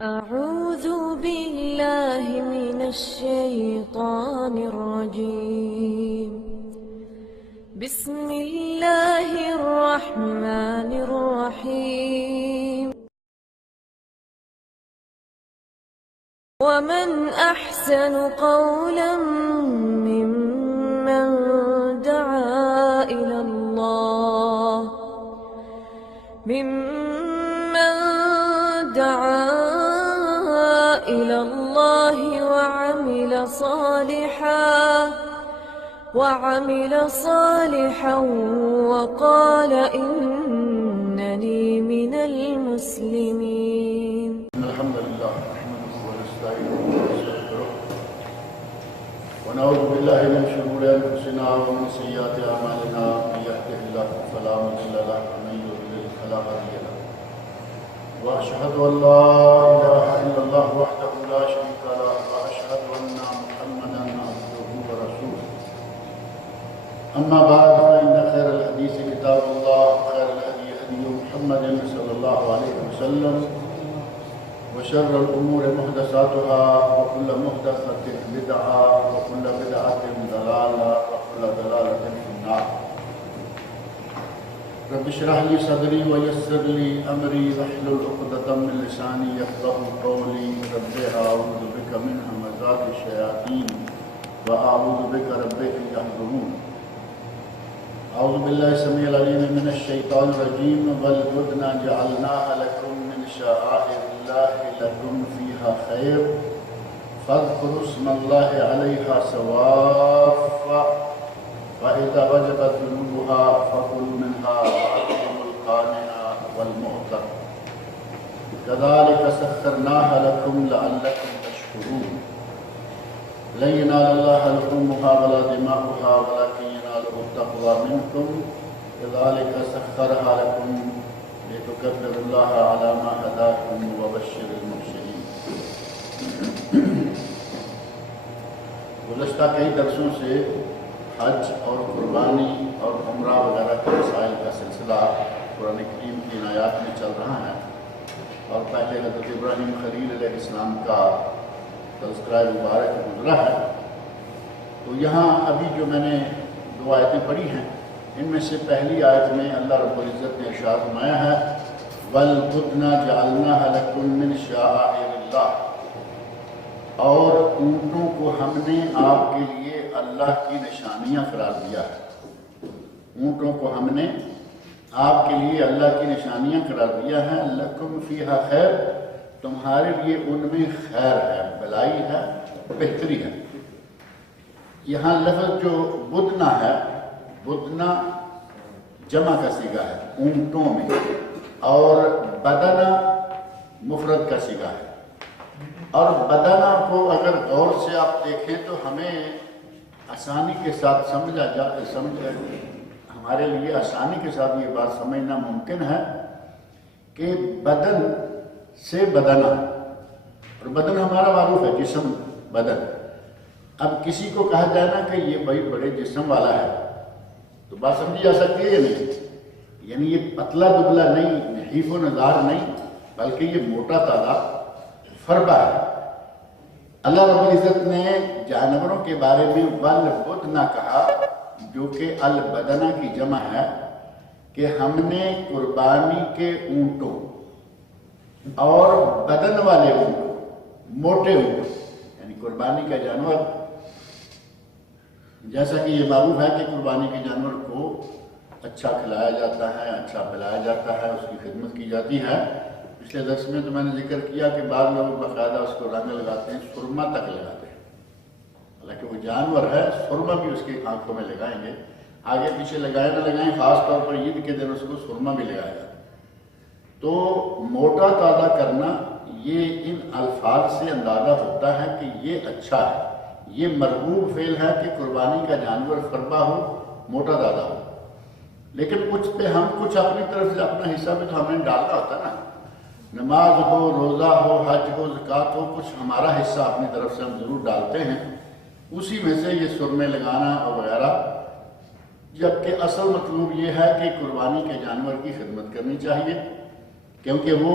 أعوذ بالله من الشيطان الرجيم. بسم الله الرحمن الرحيم. ومن أحسن قولا ممن دعا إلى الله وعمل صالحا وقال إنني من المسلمين. الحمد لله نحمده ونستعينه ونستغفره ونعوذ بالله من شرور أنفسنا ومن سيئات أعمالنا. من يهده الله فلا مضل له ومن يضلل فلا هادي له. وأشهد أن لا إله إلا الله وحده لا شريك له وأشهد أن محمدا عبده ورسوله. أما بعد فإن خير الحديث كتاب الله وخير الهدي هدي محمد صلى الله عليه وسلم وشر الأمور محدثاتها وكل محدثة بدعة وكل بدعة ضلالة وكل ضلالة في النار. رب اشرح لي صدري ويسر لي أمري واحلل عقدة من لساني يفقهوا قولي. رب أعوذ بك من همزات الشياطين وأعوذ بك رب أن يحضرون. أعوذ بالله السميع العليم من الشيطان الرجيم. والبدن جعلناها لكم من شعائر الله لكم فيها خير فاذكروا اسم الله عليها صواف فإذا وجبت جنوبها فكلوا منها وأطعموا القانع والمعتر كذلك سخرناها لكم لعلكم تشكرون. لن ينال الله لحومها ولا دماؤها ولكن يناله التقوى منكم كذلك سخرها لكم لتكبروا الله على ما هداكم وبشر المحسنين. گزشتہ کئی درسوں سے حج اور قربانی اور عمرہ وغیرہ کے مسائل کا سلسلہ قرآن کریم کی آیات میں چل رہا ہے، اور پہلے حضرت ابراہیم خلیل علیہ السلام کا تذکرہ مبارک گزرا ہے. تو یہاں ابھی جو میں نے دو آیتیں پڑھی ہیں، ان میں سے پہلی آیت میں اللہ رب العزت نے ارشاد فرمایا ہے وَالْبُدْنَ جَعَلْنَاهَ لَكُم مِّن شَعَائِرِ اللَّهِ، اور اونٹوں کو ہم نے آپ کے لیے اللہ کی نشانیاں قرار دیا ہے. اونٹوں کو ہم نے آپ کے لیے اللہ کی نشانیاں قرار دیا ہے. لَكُمْ فِيهَا خیر، تمہارے لیے ان میں خیر ہے، بھلائی ہے، بہتری ہے. یہاں لفظ جو بدنا ہے، بدنا جمع کا صیغہ ہے اونٹوں میں، اور بدنا مفرد کا صیغہ ہے. اور بدنا کو اگر غور سے آپ دیکھیں تو ہمیں آسانی کے ساتھ ہمارے لیے آسانی کے ساتھ یہ بات سمجھنا ممکن ہے کہ بدن سے بدنا، اور بدن ہمارا معروف ہے جسم بدن. اب کسی کو کہا جائے نا کہ یہ بھائی بڑے جسم والا ہے تو بات سمجھی جا سکتی ہے یا نہیں؟ یعنی یہ پتلا دبلا نہیں، نحیف و نزار نہیں، بلکہ یہ موٹا تازہ فربا ہے. اللہ رب العزت نے جانوروں کے بارے میں والبدنا کہا، جو کہ البدنا کی جمع ہے، کہ ہم نے قربانی کے اونٹوں اور بدن والے اونٹوں، موٹے اونٹوں، یعنی قربانی کا جانور، جیسا کہ یہ معروف ہے کہ قربانی کے جانور کو اچھا کھلایا جاتا ہے، اچھا پلایا جاتا ہے، اس کی خدمت کی جاتی ہے. پچھلے درس میں تو میں نے ذکر کیا کہ بعض لوگ باقاعدہ اس کو رنگ لگاتے ہیں، سرما تک لگاتے ہیں. حالانکہ وہ جانور ہے، سرما بھی اس کی آنکھوں میں لگائیں گے، آگے پیچھے لگائیں نہ لگائیں، خاص طور پر عید کے دن اس کو سرما بھی لگایا جاتا ہے. تو موٹا تازہ کرنا، یہ ان الفاظ سے اندازہ ہوتا ہے کہ یہ اچھا ہے، یہ مرغوب فعل ہے کہ قربانی کا جانور فربا ہو، موٹا تازہ ہو. لیکن کچھ پہ ہم کچھ اپنی طرف سے اپنا حصہ بھی تو ہم نے ڈالنا ہوتا ہے نا. نماز ہو، روزہ ہو، حج ہو، زکوٰۃ ہو، کچھ ہمارا حصہ اپنی طرف سے ہم ضرور ڈالتے ہیں. اسی میں سے یہ سرمے لگانا اور وغیرہ، جبکہ اصل مطلوب یہ ہے کہ قربانی کے جانور کی خدمت کرنی چاہیے، کیونکہ وہ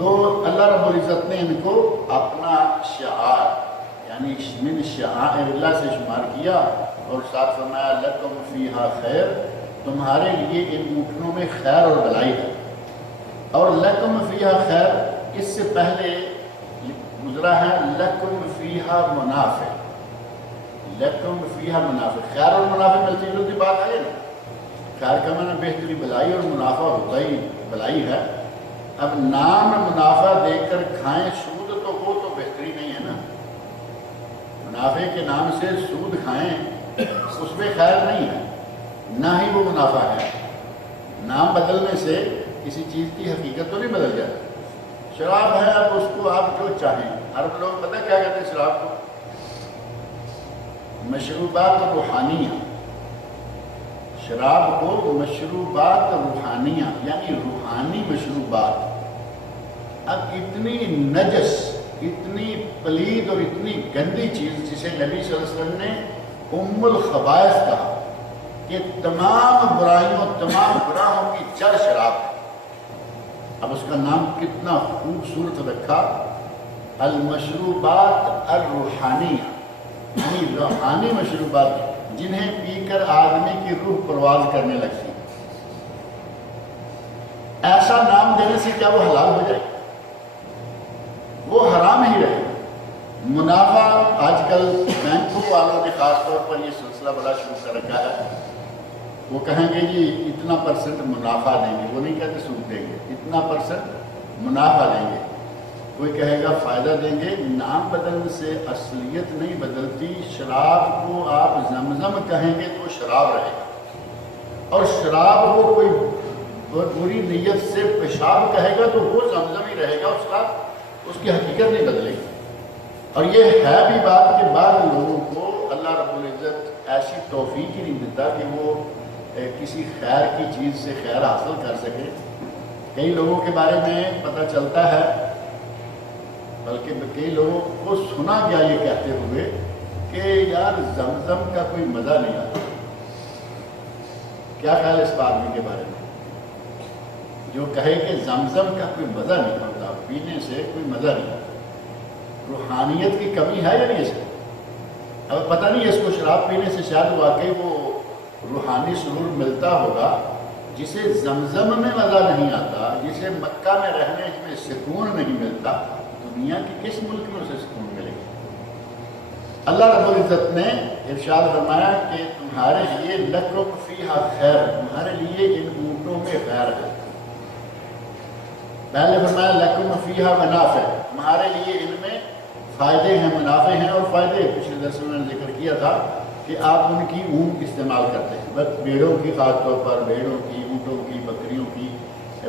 تو اللہ رب العزت نے ان کو اپنا شعار یعنی من شعائر اللہ سے شمار کیا اور ساتھ فرمایا لکم فیہا خیر، تمہارے لیے ان اونٹنوں میں خیر اور بھلائی ہے۔ اور لکم فیہا خیر اس سے پہلے گزرا ہے لکم فیہا منافع، لکم فیہا منافع، خیر اور منافع ملتی جلتی بات ہے نا، خیر کا معنی بہتری بھلائی اور منافع ہوتا ہی بھلائی ہے۔ اب نام منافع دے کر کھائیں سود تو وہ تو بہتری نہیں ہے نا، منافع کے نام سے سود کھائیں اس میں خیر نہیں ہے، نہ ہی وہ منافع ہے۔ نام بدلنے سے کسی چیز کی حقیقت تو نہیں بدل جاتی۔ شراب ہے، اب اس کو آپ جو چاہیں، عرب لوگ پتہ کیا کہتے ہیں شراب کو؟ مشروبات روحانیہ، شراب کو مشروبات روحانیہ یعنی روحانی مشروبات۔ اب اتنی نجس، اتنی پلید اور اتنی گندی چیز جسے نبی صلی اللہ علیہ وسلم نے ام الخبائث کہا کہ تمام برائیوں تمام گناہوں کی جڑ شراب ہے۔ اب اس کا نام کتنا خوبصورت رکھا، المشروبات الروحانیہ، یعنی روحانی مشروبات جنہیں پی کر آدمی کی روح پرواز کرنے لگتی۔ ایسا نام دینے سے کیا وہ حلال ہو جائے؟ وہ حرام ہی رہے۔ منافع آج کل بینکوں والوں نے خاص طور پر یہ سلسلہ بڑا شروع کر رکھا ہے، وہ کہیں گے جی اتنا پرسنٹ منافع دیں گے، وہ نہیں کہتے سود دیں گے، اتنا پرسنٹ منافع دیں گے۔ کوئی کہے گا فائدہ دیں گے، نام بدلنے سے اصلیت نہیں بدلتی۔ شراب کو آپ زمزم کہیں گے تو شراب رہے گا، اور شراب کو کوئی بری نیت سے پیشاب کہے گا تو وہ زمزم ہی رہے گا، اس کی حقیقت نہیں بدلے گی۔ اور یہ ہے بھی بات کہ بعض لوگوں کو اللہ رب العزت ایسی توفیق ہی نہیں دیتا کہ وہ کسی خیر کی چیز سے خیر حاصل کر سکے۔ کئی لوگوں کے بارے میں پتہ چلتا ہے، بلکہ کئی لوگوں کو سنا گیا یہ کہتے ہوئے کہ یار زمزم کا کوئی مزہ نہیں آتا۔ کیا خیال ہے اس آدمی کے بارے میں جو کہے کہ زمزم کا کوئی مزہ نہیں ہوتا، پینے سے کوئی مزہ نہیں آتا؟ روحانیت کی کمی ہے یا نہیں اس کو؟ اب پتہ نہیں اس کو شراب پینے سے شاید واقعی وہ روحانی سرور ملتا ہوگا جسے زمزم میں مزہ نہیں آتا، جسے مکہ میں رہنے میں سکون نہیں ملتا، دنیا کے کس ملک میں اسے سکون ملے گا؟ اللہ رب العزت نے ارشاد فرمایا کہ تمہارے لیے لکم فیہا خیر، تمہارے لیے ان اونٹوں میں خیر ہے۔ پہلے فرمایا لکم فیہا منافع، تمہارے لیے ان میں فائدے ہیں، منافع ہیں۔ اور فائدے پچھلے درس میں نے ذکر کیا تھا کہ آپ ان کی اون استعمال کرتے ہیں، بس بھیڑوں کی خاص طور پر، بھیڑوں کی، اونٹوں کی، بکریوں کی،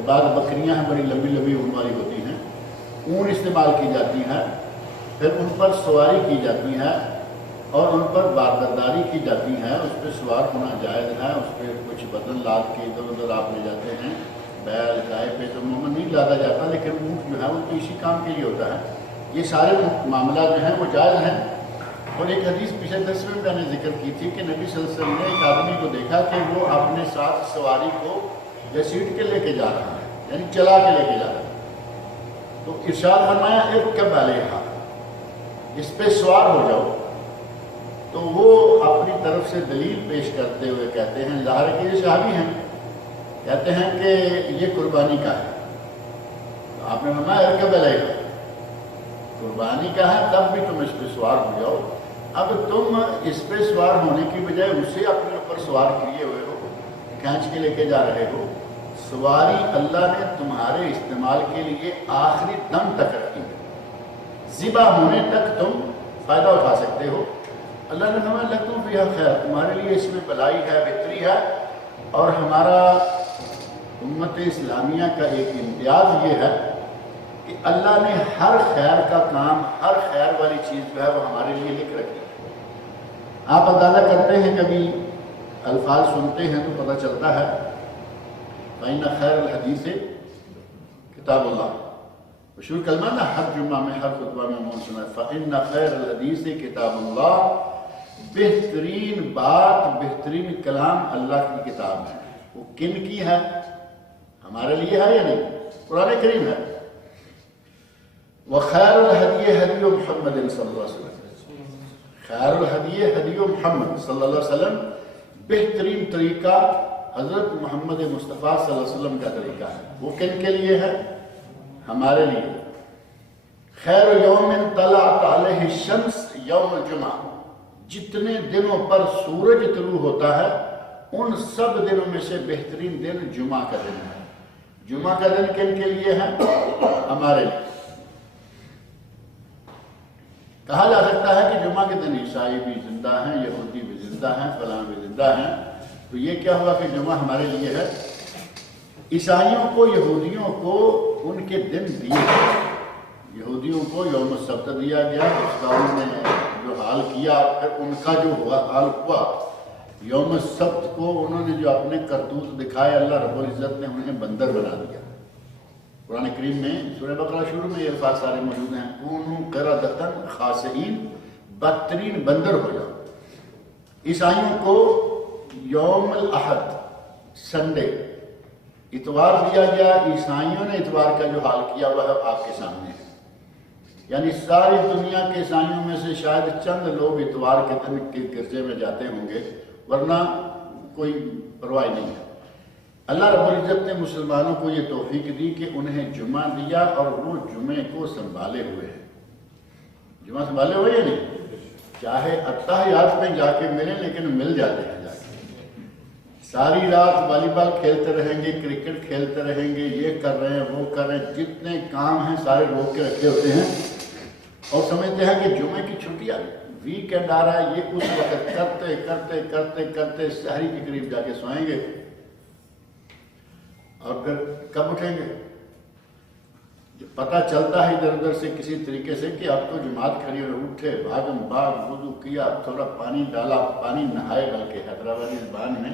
بعض بکریاں ہیں بڑی لمبی لمبی اون والی ہوتی ہیں، اون استعمال کی جاتی ہیں، پھر ان پر سواری کی جاتی ہے اور ان پر باربرداری کی جاتی ہے، اس پہ سوار ہونا جائز ہے، اس پہ کچھ بدن لاد کے ادھر ادھر آپ لے جاتے ہیں۔ بیل گائے پہ تو عموماً نہیں لادا جاتا، لیکن اونٹ جو ہے وہ تو اسی کام کے لیے ہوتا ہے۔ یہ سارے معاملات جو ہیں وہ جائز ہیں۔ اور ایک حدیث پچھلے درس میں نے ذکر کی تھی کہ نبی صلی اللہ علیہ وسلم نے ایک آدمی کو دیکھا کہ وہ اپنے ساتھ سواری کو گھسیٹ کے لے کے جا رہا ہے، یعنی چلا کے لے کے جا رہا ہے، تو ارشاد فرمایا ارکب علیہا، اس پہ سوار ہو جاؤ۔ تو وہ اپنی طرف سے دلیل پیش کرتے ہوئے کہتے ہیں، ظاہر کہ یہ صحابی ہیں، کہتے ہیں کہ یہ قربانی کا ہے۔ آپ نے فرمایا ارکب علیہا، قربانی کا ہے تب بھی تم اس پہ سوار ہو جاؤ۔ اب تم اس پہ سوار ہونے کی بجائے اسے اپنے اوپر سوار کیے ہوئے ہو، کھینچ کے لے کے جا رہے ہو۔ سواری اللہ نے تمہارے استعمال کے لیے آخری دم تک رکھی ہے، ذبح ہونے تک تم فائدہ اٹھا سکتے ہو۔ اللہ نے فرمایا لکم فیہا خیر، تمہارے لیے اس میں بھلائی ہے، بہتری ہے۔ اور ہمارا امت اسلامیہ کا ایک امتیاز یہ ہے کہ اللہ نے ہر خیر کا کام، ہر خیر والی چیز جو ہے وہ ہمارے لیے لکھ رکھی ہے۔ آپ اندازہ کرتے ہیں، کبھی الفاظ سنتے ہیں تو پتہ چلتا ہے فَإِنَّ خَيْرَ الْحَدِيثِ کتاب اللہ، مشہور کلمہ نا، ہر جمعہ میں ہر خطبہ میں ہم سنا ہے فَإِنَّ خَيْرَ الْحَدِيثِ کتاب اللہ، بہترین بات، بہترین کلام اللہ کی کتاب ہے۔ وہ کن کی ہے؟ ہمارے لیے ہے یا نہیں؟ قرآن کریم ہے۔ وخیر الہدی ہدی محمد صلی اللہ علیہ وسلم، خیر الہدی ہدی محمد صلی اللہ علیہ وسلم، بہترین طریقہ حضرت محمد مصطفیٰ صلی اللہ علیہ وسلم کا طریقہ ہے۔ وہ کن کے لیے ہے؟ ہمارے لیے۔ خیر یوم طلعت علیہ الشمس یوم الجمعہ، جتنے دنوں پر سورج طلوع ہوتا ہے ان سب دنوں میں سے بہترین دن جمعہ کا دن ہے۔ جمعہ کا دن کن کے لیے ہے؟ ہمارے لیے۔ کہا جا سکتا ہے کہ جمعہ کے دن عیسائی بھی زندہ ہیں، یہودی بھی زندہ ہیں، فلاں بھی زندہ ہیں، تو یہ کیا ہوا کہ جمعہ ہمارے لیے ہے؟ عیسائیوں کو، یہودیوں کو ان کے دن دیے، یہودیوں کو یوم السبت دیا گیا، اس کا انہوں نے جو حال کیا، پھر ان کا جو حال ہوا یوم السبت کو انہوں نے جو اپنے کرتوت دکھائے، اللہ رب العزت نے انہیں بندر بنا دیا۔ قرآن کریم میں سورہ بقرہ شروع میں یہ الفاظ سارے موجود ہیں، کونوا قردۃ خاسئین، بدترین بندر ہو جاؤ۔ عیسائیوں کو یوم الاحد، سنڈے، اتوار دیا گیا۔ عیسائیوں نے اتوار کا جو حال کیا وہ آپ کے سامنے ہے، یعنی ساری دنیا کے عیسائیوں میں سے شاید چند لوگ اتوار کے دن کے گرجے میں جاتے ہوں گے، ورنہ کوئی پرواہ نہیں ہے۔ اللہ رب العزت نے مسلمانوں کو یہ توفیق دی کہ انہیں جمعہ دیا اور وہ جمعے کو سنبھالے ہوئے ہیں۔ جمعہ سنبھالے ہوئے یا نہیں؟ چاہے اتحیات میں جا کے ملیں لیکن مل جاتے ہیں جا کے۔ ساری رات والی بال کھیلتے رہیں گے، کرکٹ کھیلتے رہیں گے، یہ کر رہے ہیں وہ کر رہے ہیں، جتنے کام ہیں سارے روک کے رکھے ہوتے ہیں اور سمجھتے ہیں کہ جمعے کی چھٹی آ گئی، ویکینڈ آ رہا ہے۔ یہ اس وقت کرتے کرتے کرتے کرتے سحری کے قریب جا کے سوئیں گے اور پھر کب اٹھیں گے؟ جب پتہ چلتا ہے ادھر ادھر سے کسی طریقے سے کہ اب تو جماعت کھڑی ہوئے، اٹھے، بھاگم بھاگ وضو کیا، تھوڑا پانی ڈالا، پانی نہائے، بلکہ حیدرآبادی زبان میں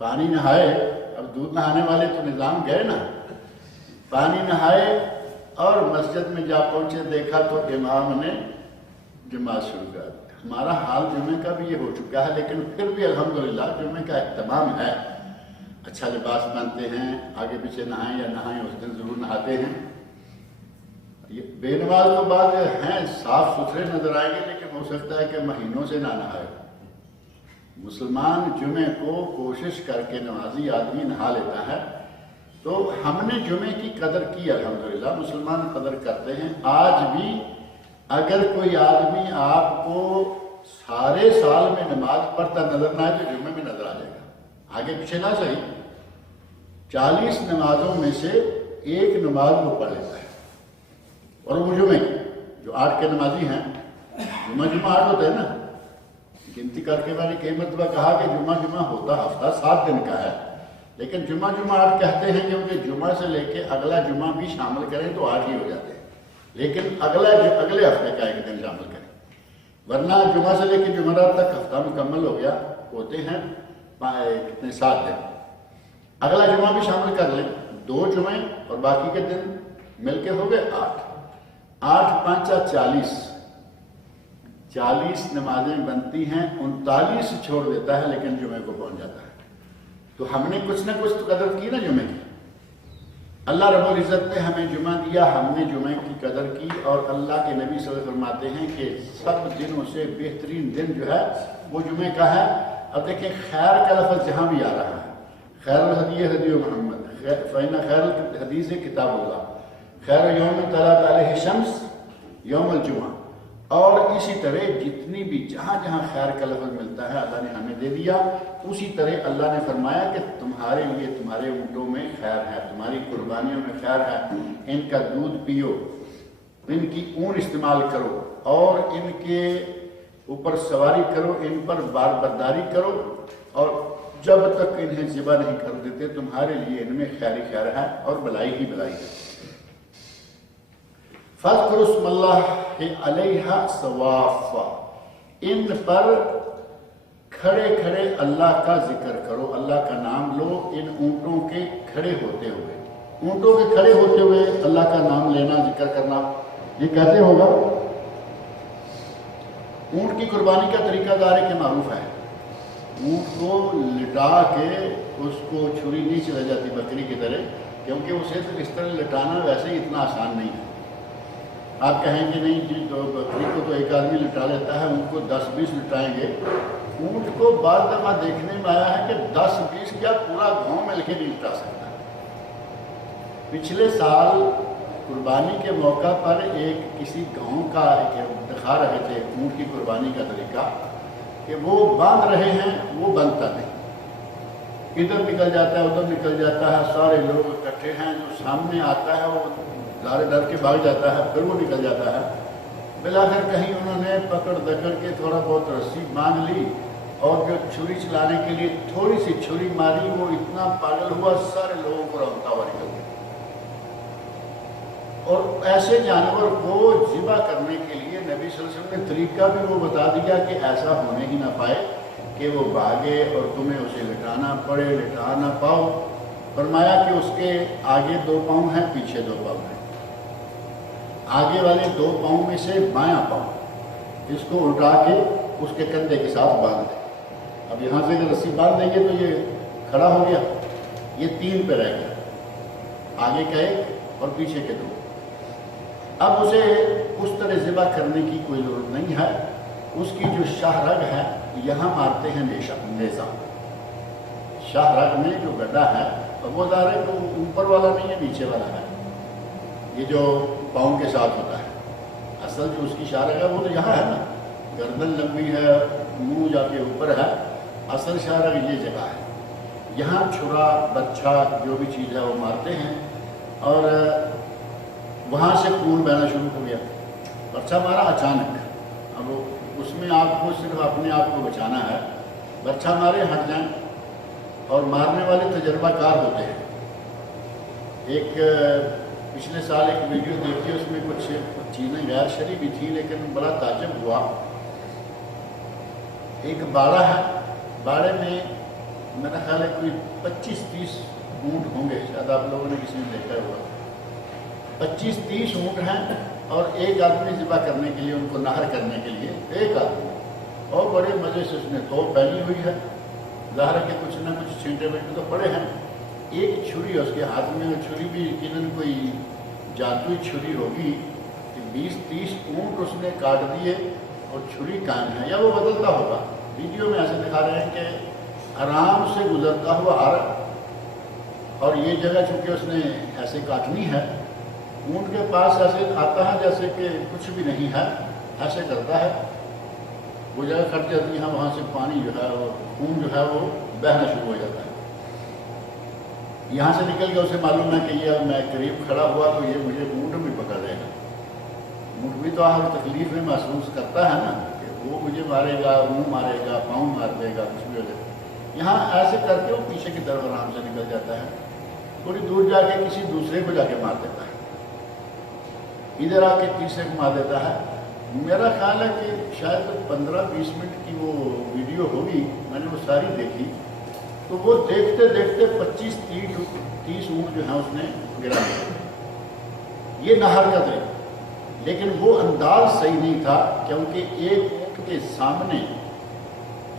پانی نہائے۔ اب دودھ نہانے والے تو نظام گئے نا، پانی نہائے اور مسجد میں جا پہنچے، دیکھا تو امام نے جماعت شروع کر دی۔ ہمارا حال جمعے کا بھی یہ ہو چکا ہے، لیکن پھر بھی الحمدللہ جمعے کا اہتمام ہے۔ اچھا لباس پہنتے ہیں، آگے پیچھے نہائیں یا نہائیں اس دن ضرور نہاتے ہیں۔ یہ بے نماز تو بعض ہیں صاف ستھرے نظر آئیں گے، لیکن ہو سکتا ہے کہ مہینوں سے نہ نہائے۔ مسلمان جمعے کو کوشش کر کے نمازی آدمی نہا لیتا ہے، تو ہم نے جمعے کی قدر کی، الحمدللہ مسلمان قدر کرتے ہیں۔ آج بھی اگر کوئی آدمی آپ کو سارے سال میں نماز پڑھتا نظر نہ آئے تو جمعے میں نظر آ جائے گا، آگے پیچھے نہ صحیح۔ 40 نمازوں میں سے ایک نماز وہ پڑھ لیتا ہے، اور وہ جمعے کی جو 8 کے نمازی ہیں، جمعہ 8 ہوتا ہے نا، گنتی کر کے میں نے کئی مرتبہ کہا کہ جمعہ ہوتا ہفتہ 7 دن کا ہے، لیکن جمعہ 8 کہتے ہیں کیونکہ جمعہ سے لے کے اگلا جمعہ بھی شامل کریں تو 8 ہی ہو جاتے ہیں، لیکن اگلے ہفتے کا ایک دن شامل کریں، ورنہ جمعہ سے لے کے جمعرات تک ہفتہ مکمل ہو گیا، ہوتے ہیں کتنے 7 دن، اگلا جمعہ بھی شامل کر لیں، 2 جمعے اور باقی کے دن مل کے ہو گئے 8 × 5 = 40 نمازیں بنتی ہیں، 39 چھوڑ دیتا ہے لیکن جمعے کو پہنچ جاتا ہے۔ تو ہم نے کچھ نہ کچھ تو قدر کی نا جمعے کی۔ اللہ رب العزت نے ہمیں جمعہ دیا، ہم نے جمعے کی قدر کی، اور اللہ کے نبی صلی اللہ علیہ وسلم فرماتے ہیں کہ سب دنوں سے بہترین دن جو ہے وہ جمعے کا ہے۔ اب دیکھیں خیر کا لفظ جہاں بھی آ رہا ہے، خیر الہدی ہدی محمد، فإن خیر الحدیث کتاب اللہ، خیر یوم طلعت علیہ الشمس یوم الجمعہ، اور اسی طرح جتنی بھی جہاں جہاں خیر کا لفظ ملتا ہے اللہ نے ہمیں دے دیا۔ اسی طرح اللہ نے فرمایا کہ تمہارے لیے تمہارے اونٹوں میں خیر ہے، تمہاری قربانیوں میں خیر ہے، ان کا دودھ پیو، ان کی اون استعمال کرو اور ان کے اوپر سواری کرو، ان پر بار برداری کرو، اور جب تک انہیں ذبح نہیں کر دیتے تمہارے لیے ان میں خیر ہی خیر ہے اور بلائی ہی بلائی ہے۔ فاذکروا اسم اللہ علیہا صوافا، ان پر کھڑے کھڑے اللہ کا ذکر کرو، اللہ کا نام لو ان اونٹوں کے کھڑے ہوتے ہوئے۔ اونٹوں کے کھڑے ہوتے ہوئے اللہ کا نام لینا، ذکر کرنا، یہ کہتے ہوگا۔ اونٹ کی قربانی کا طریقہ کار ہے کہ معروف ہے، اونٹ کو لٹا کے اس کو چھری نہیں چلا جاتی بکری کی طرح، کیونکہ اسے تو اس طرح لٹانا ویسے ہی اتنا آسان نہیں ہے۔ آپ کہیں کہ نہیں جی تو بکری کو تو ایک آدمی لٹا لیتا ہے، ان کو 10-20 لٹائیں گے۔ اونٹ کو بعض دفعہ دیکھنے میں آیا ہے کہ 10-20 کیا پورا گاؤں مل کے نہیں لٹا سکتا۔ پچھلے سال قربانی کے موقع پر ایک کسی گاؤں کا دکھا رہے تھے اونٹ کی قربانی کا طریقہ کہ وہ باندھ رہے ہیں، وہ بندتا نہیں، ادھر نکل جاتا ہے ادھر نکل جاتا ہے، سارے لوگ اکٹھے ہیں، جو سامنے آتا ہے وہ ڈر ڈر کے بھاگ جاتا ہے، پھر وہ نکل جاتا ہے۔ بلاخر کہیں انہوں نے پکڑ دکڑ کے تھوڑا بہت رسی باندھ لی اور جو چھری چلانے کے لیے تھوڑی سی چھری ماری، وہ اتنا پاگل ہوا سارے لوگوں کو رونگتا ہوا نکل گیا۔ اور ایسے جانور کو ذبح کرنے کے لیے نبی صلی اللہ علیہ وسلم نے طریقہ بھی وہ بتا دیا کہ ایسا ہونے ہی نہ پائے کہ وہ بھاگے اور تمہیں اسے لٹانا پڑے، لٹا نہ پاؤ۔ فرمایا کہ اس کے آگے 2 پاؤں ہیں، پیچھے 2 پاؤں ہیں، آگے والے 2 پاؤں میں سے بایاں پاؤں اس کو اٹھا کے اس کے کندھے کے ساتھ باندھ دیں۔ اب یہاں سے اگر رسی باندھ دیں گے تو یہ کھڑا ہو گیا، یہ 3 پہ رہ گیا، آگے کا 1 اور پیچھے کے 2۔ اب اسے اس طرح ذبح کرنے کی کوئی ضرورت نہیں ہے، اس کی جو شاہ رگ ہے یہاں مارتے ہیں نیزہ، شاہ رگ میں جو گڈھا ہے وہ ظاہر ہے تو اوپر والا نہیں ہے، نیچے والا ہے، یہ جو پاؤں کے ساتھ ہوتا ہے۔ اصل جو اس کی شاہ رگ ہے وہ تو یہاں ہے نا، گردن لمبی ہے، منہ جا کے اوپر ہے، اصل شاہ رگ یہ جگہ ہے۔ یہاں چھرا بچہ جو بھی چیز ہے وہ مارتے ہیں، اور وہاں سے خون بہنا شروع ہو گیا، بچہ مارا اچانک۔ اب اس میں آپ کو صرف اپنے آپ کو بچانا ہے، بچہ مارے ہٹ جائیں، اور مارنے والے تجربہ کار ہوتے ہیں۔ ایک پچھلے سال ایک ویڈیو دیکھی، اس میں کچھ چیزیں غیر شرعی بھی تھی، لیکن بڑا تعجب ہوا۔ ایک باڑہ ہے، باڑے میں میرا خیال ہے کوئی 25-30 اونٹ ہوں گے، شاید آپ لوگوں نے کسی نے دیکھا ہوا۔ 25-30 اونٹ ہیں، اور ایک آدمی ذبح کرنے کے لیے، ان کو نہر کرنے کے لیے ایک آدمی، اور بڑے مزے سے اس نے توپ پہنی ہوئی ہے، ظاہر ہے کہ کچھ نہ کچھ چھینٹے بیٹھے تو پڑے ہیں، ایک چھری ہے اس کے ہاتھ میں، اور چھری بھی یقیناً کوئی جادوئی چھری ہوگی کہ 20-30 اونٹ اس نے کاٹ دیے، اور چھری قائم ہے، یا وہ بدلتا ہوگا۔ ویڈیو میں ایسے دکھا رہے ہیں کہ آرام سے گزرتا ہوا آ رہا، اور یہ جگہ چونکہ اس نے ایسے کاٹنی ہے، اونٹ کے پاس ایسے آتا ہے جیسے کہ کچھ بھی نہیں ہے، ایسے کرتا ہے، وہ جگہ کٹ جاتی ہے، وہاں سے پانی جو ہے وہ خون جو ہے وہ بہنا شروع ہو جاتا ہے۔ یہاں سے نکل کے اسے معلوم ہے کہ یہ میں قریب کھڑا ہوا تو یہ مجھے اونٹ بھی پکڑ لے گا، اونٹ بھی تو ہر تکلیف میں محسوس کرتا ہے نا کہ وہ مجھے مارے گا، منہ مارے گا، پاؤں مار دے گا، کچھ بھی ہو جائے۔ یہاں ایسے کر کے وہ پیچھے کی طرف آرام سے نکل جاتا ہے، تھوڑی دور جا کے کسی دوسرے کو جا کے مار دیتا ہے، ادھر آ کے تیسرے کو مار دیتا ہے۔ میرا خیال ہے کہ شاید 15-20 منٹ کی وہ ویڈیو ہوگی، میں نے وہ ساری دیکھی، تو وہ دیکھتے دیکھتے 25-30 اونٹ جو ہیں اس نے گرا دیا۔ یہ نہر کا طریقہ، لیکن وہ انداز صحیح نہیں تھا، کیونکہ ایک اونٹ کے سامنے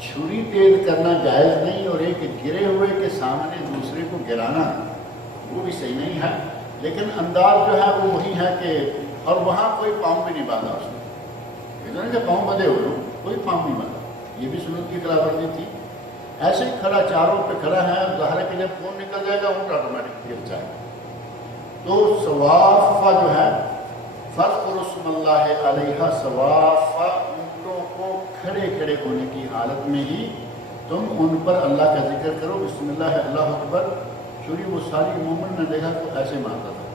چھری تیز کرنا جائز نہیں، اور ایک گرے ہوئے کے سامنے دوسرے کو گرانا وہ بھی صحیح نہیں ہے، لیکن انداز جو ہے وہ وہی ہے کہ، اور وہاں کوئی پاؤں بھی نہیں باندھا اس نے، کہ پاؤں بندھے ہوئے ہوں، کوئی پاؤں نہیں باندھا، یہ بھی سنت کی خلاف ورزی تھی۔ ایسے ہی کھڑا چاروں پہ کھڑا ہے، ظاہر ہے کہ جب خون نکل جائے گا اونٹ آٹومیٹک گر جائے گا۔ تو صوافہ جو ہے، فاذکروا اسم اللہ علیہا صوافہ، اونٹوں کو کھڑے کھڑے ہونے کی حالت میں ہی تم ان پر اللہ کا ذکر کرو، بسم اللہ اللہ اکبر۔ چھری وہ ساری عموماً نے دیکھا تو ایسے مارتا تھا،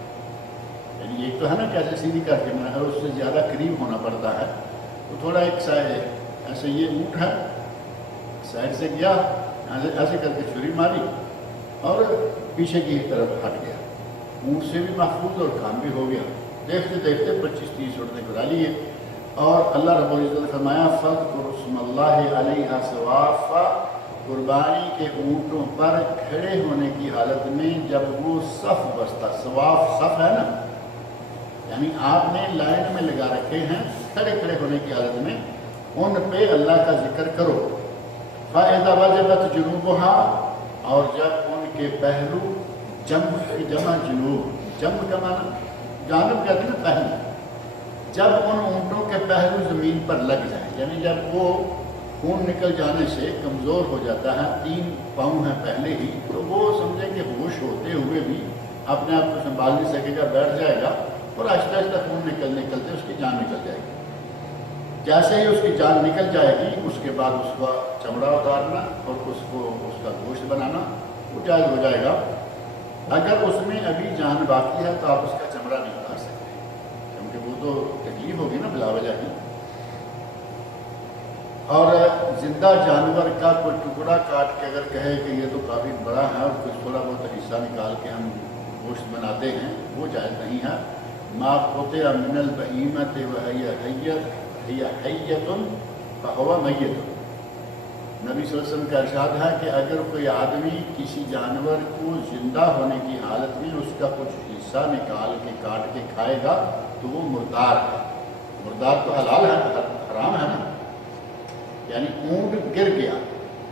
یعنی ایک تو ہے نا کہ ایسے سیدھی کر کے میں، اگر اس سے زیادہ قریب ہونا پڑتا ہے تو تھوڑا ایک سائڈ ایسے، یہ اونٹ ہے سائڈ سے گیا، ایسے کر کے چھری ماری اور پیچھے کی طرف ہٹ گیا، اونٹ سے بھی محفوظ اور کام بھی ہو گیا۔ دیکھتے دیکھتے 25-30 اونٹ نے گرا لیے، اور اللہ رب العزت نے فرمایا فاذکروا اسم اللہ علیہا صوافہ، قربانی کے اونٹوں پر کھڑے ہونے کی حالت میں جب وہ صف بستا، صواف صف ہے نا، یعنی آپ نے لائن میں لگا رکھے ہیں، کھڑے کھڑے ہونے کی حالت میں ان پہ اللہ کا ذکر کرو۔ فَإِذَا وَجَبَتْ جُنُوبُهَا، اور جب ان کے پہلو، جمع جنوب، جمع کا معنی جانب کہتے ہیں پہلو، جب ان اونٹوں کے پہلو زمین پر لگ جائیں، یعنی جب وہ خون نکل جانے سے کمزور ہو جاتا ہے، 3 پاؤں ہیں پہلے ہی، تو وہ سمجھے کہ ہوش ہوتے ہوئے بھی اپنے آپ کو سنبھال نہیں سکے گا، بیٹھ جائے گا اور آہستہ آہستہ خون نکلتے اس کی جان نکل جائے گی۔ جیسے ہی اس کی جان نکل جائے گی، اس کے بعد اس کا چمڑا اتارنا اور اس کا گوشت بنانا وہ جائز ہو جائے گا۔ اگر اس میں ابھی جان باقی ہے تو آپ اس کا چمڑا نہیں اتار سکتے، کیونکہ وہ تو تکلیف ہوگی نا بلا وجہ کی۔ اور زندہ جانور کا کوئی ٹکڑا کاٹ کے اگر کہے کہ یہ تو کافی بڑا ہے اور کچھ تھوڑا بہت حصہ نکال کے ہم گوشت بناتے ہیں، وہ جائز نہیں ہے۔ ما قطع من البہیمۃ وہی حیۃ فہو میت۔ نبی صلی اللہ علیہ وسلم کا ارشاد ہے کہ اگر کوئی آدمی کسی جانور کو زندہ ہونے کی حالت میں اس کا کچھ حصہ نکال کے کاٹ کے کھائے گا تو وہ مردار ہے۔ مردار تو حلال ہے، حرام ہے نا، یعنی اونٹ گر گیا،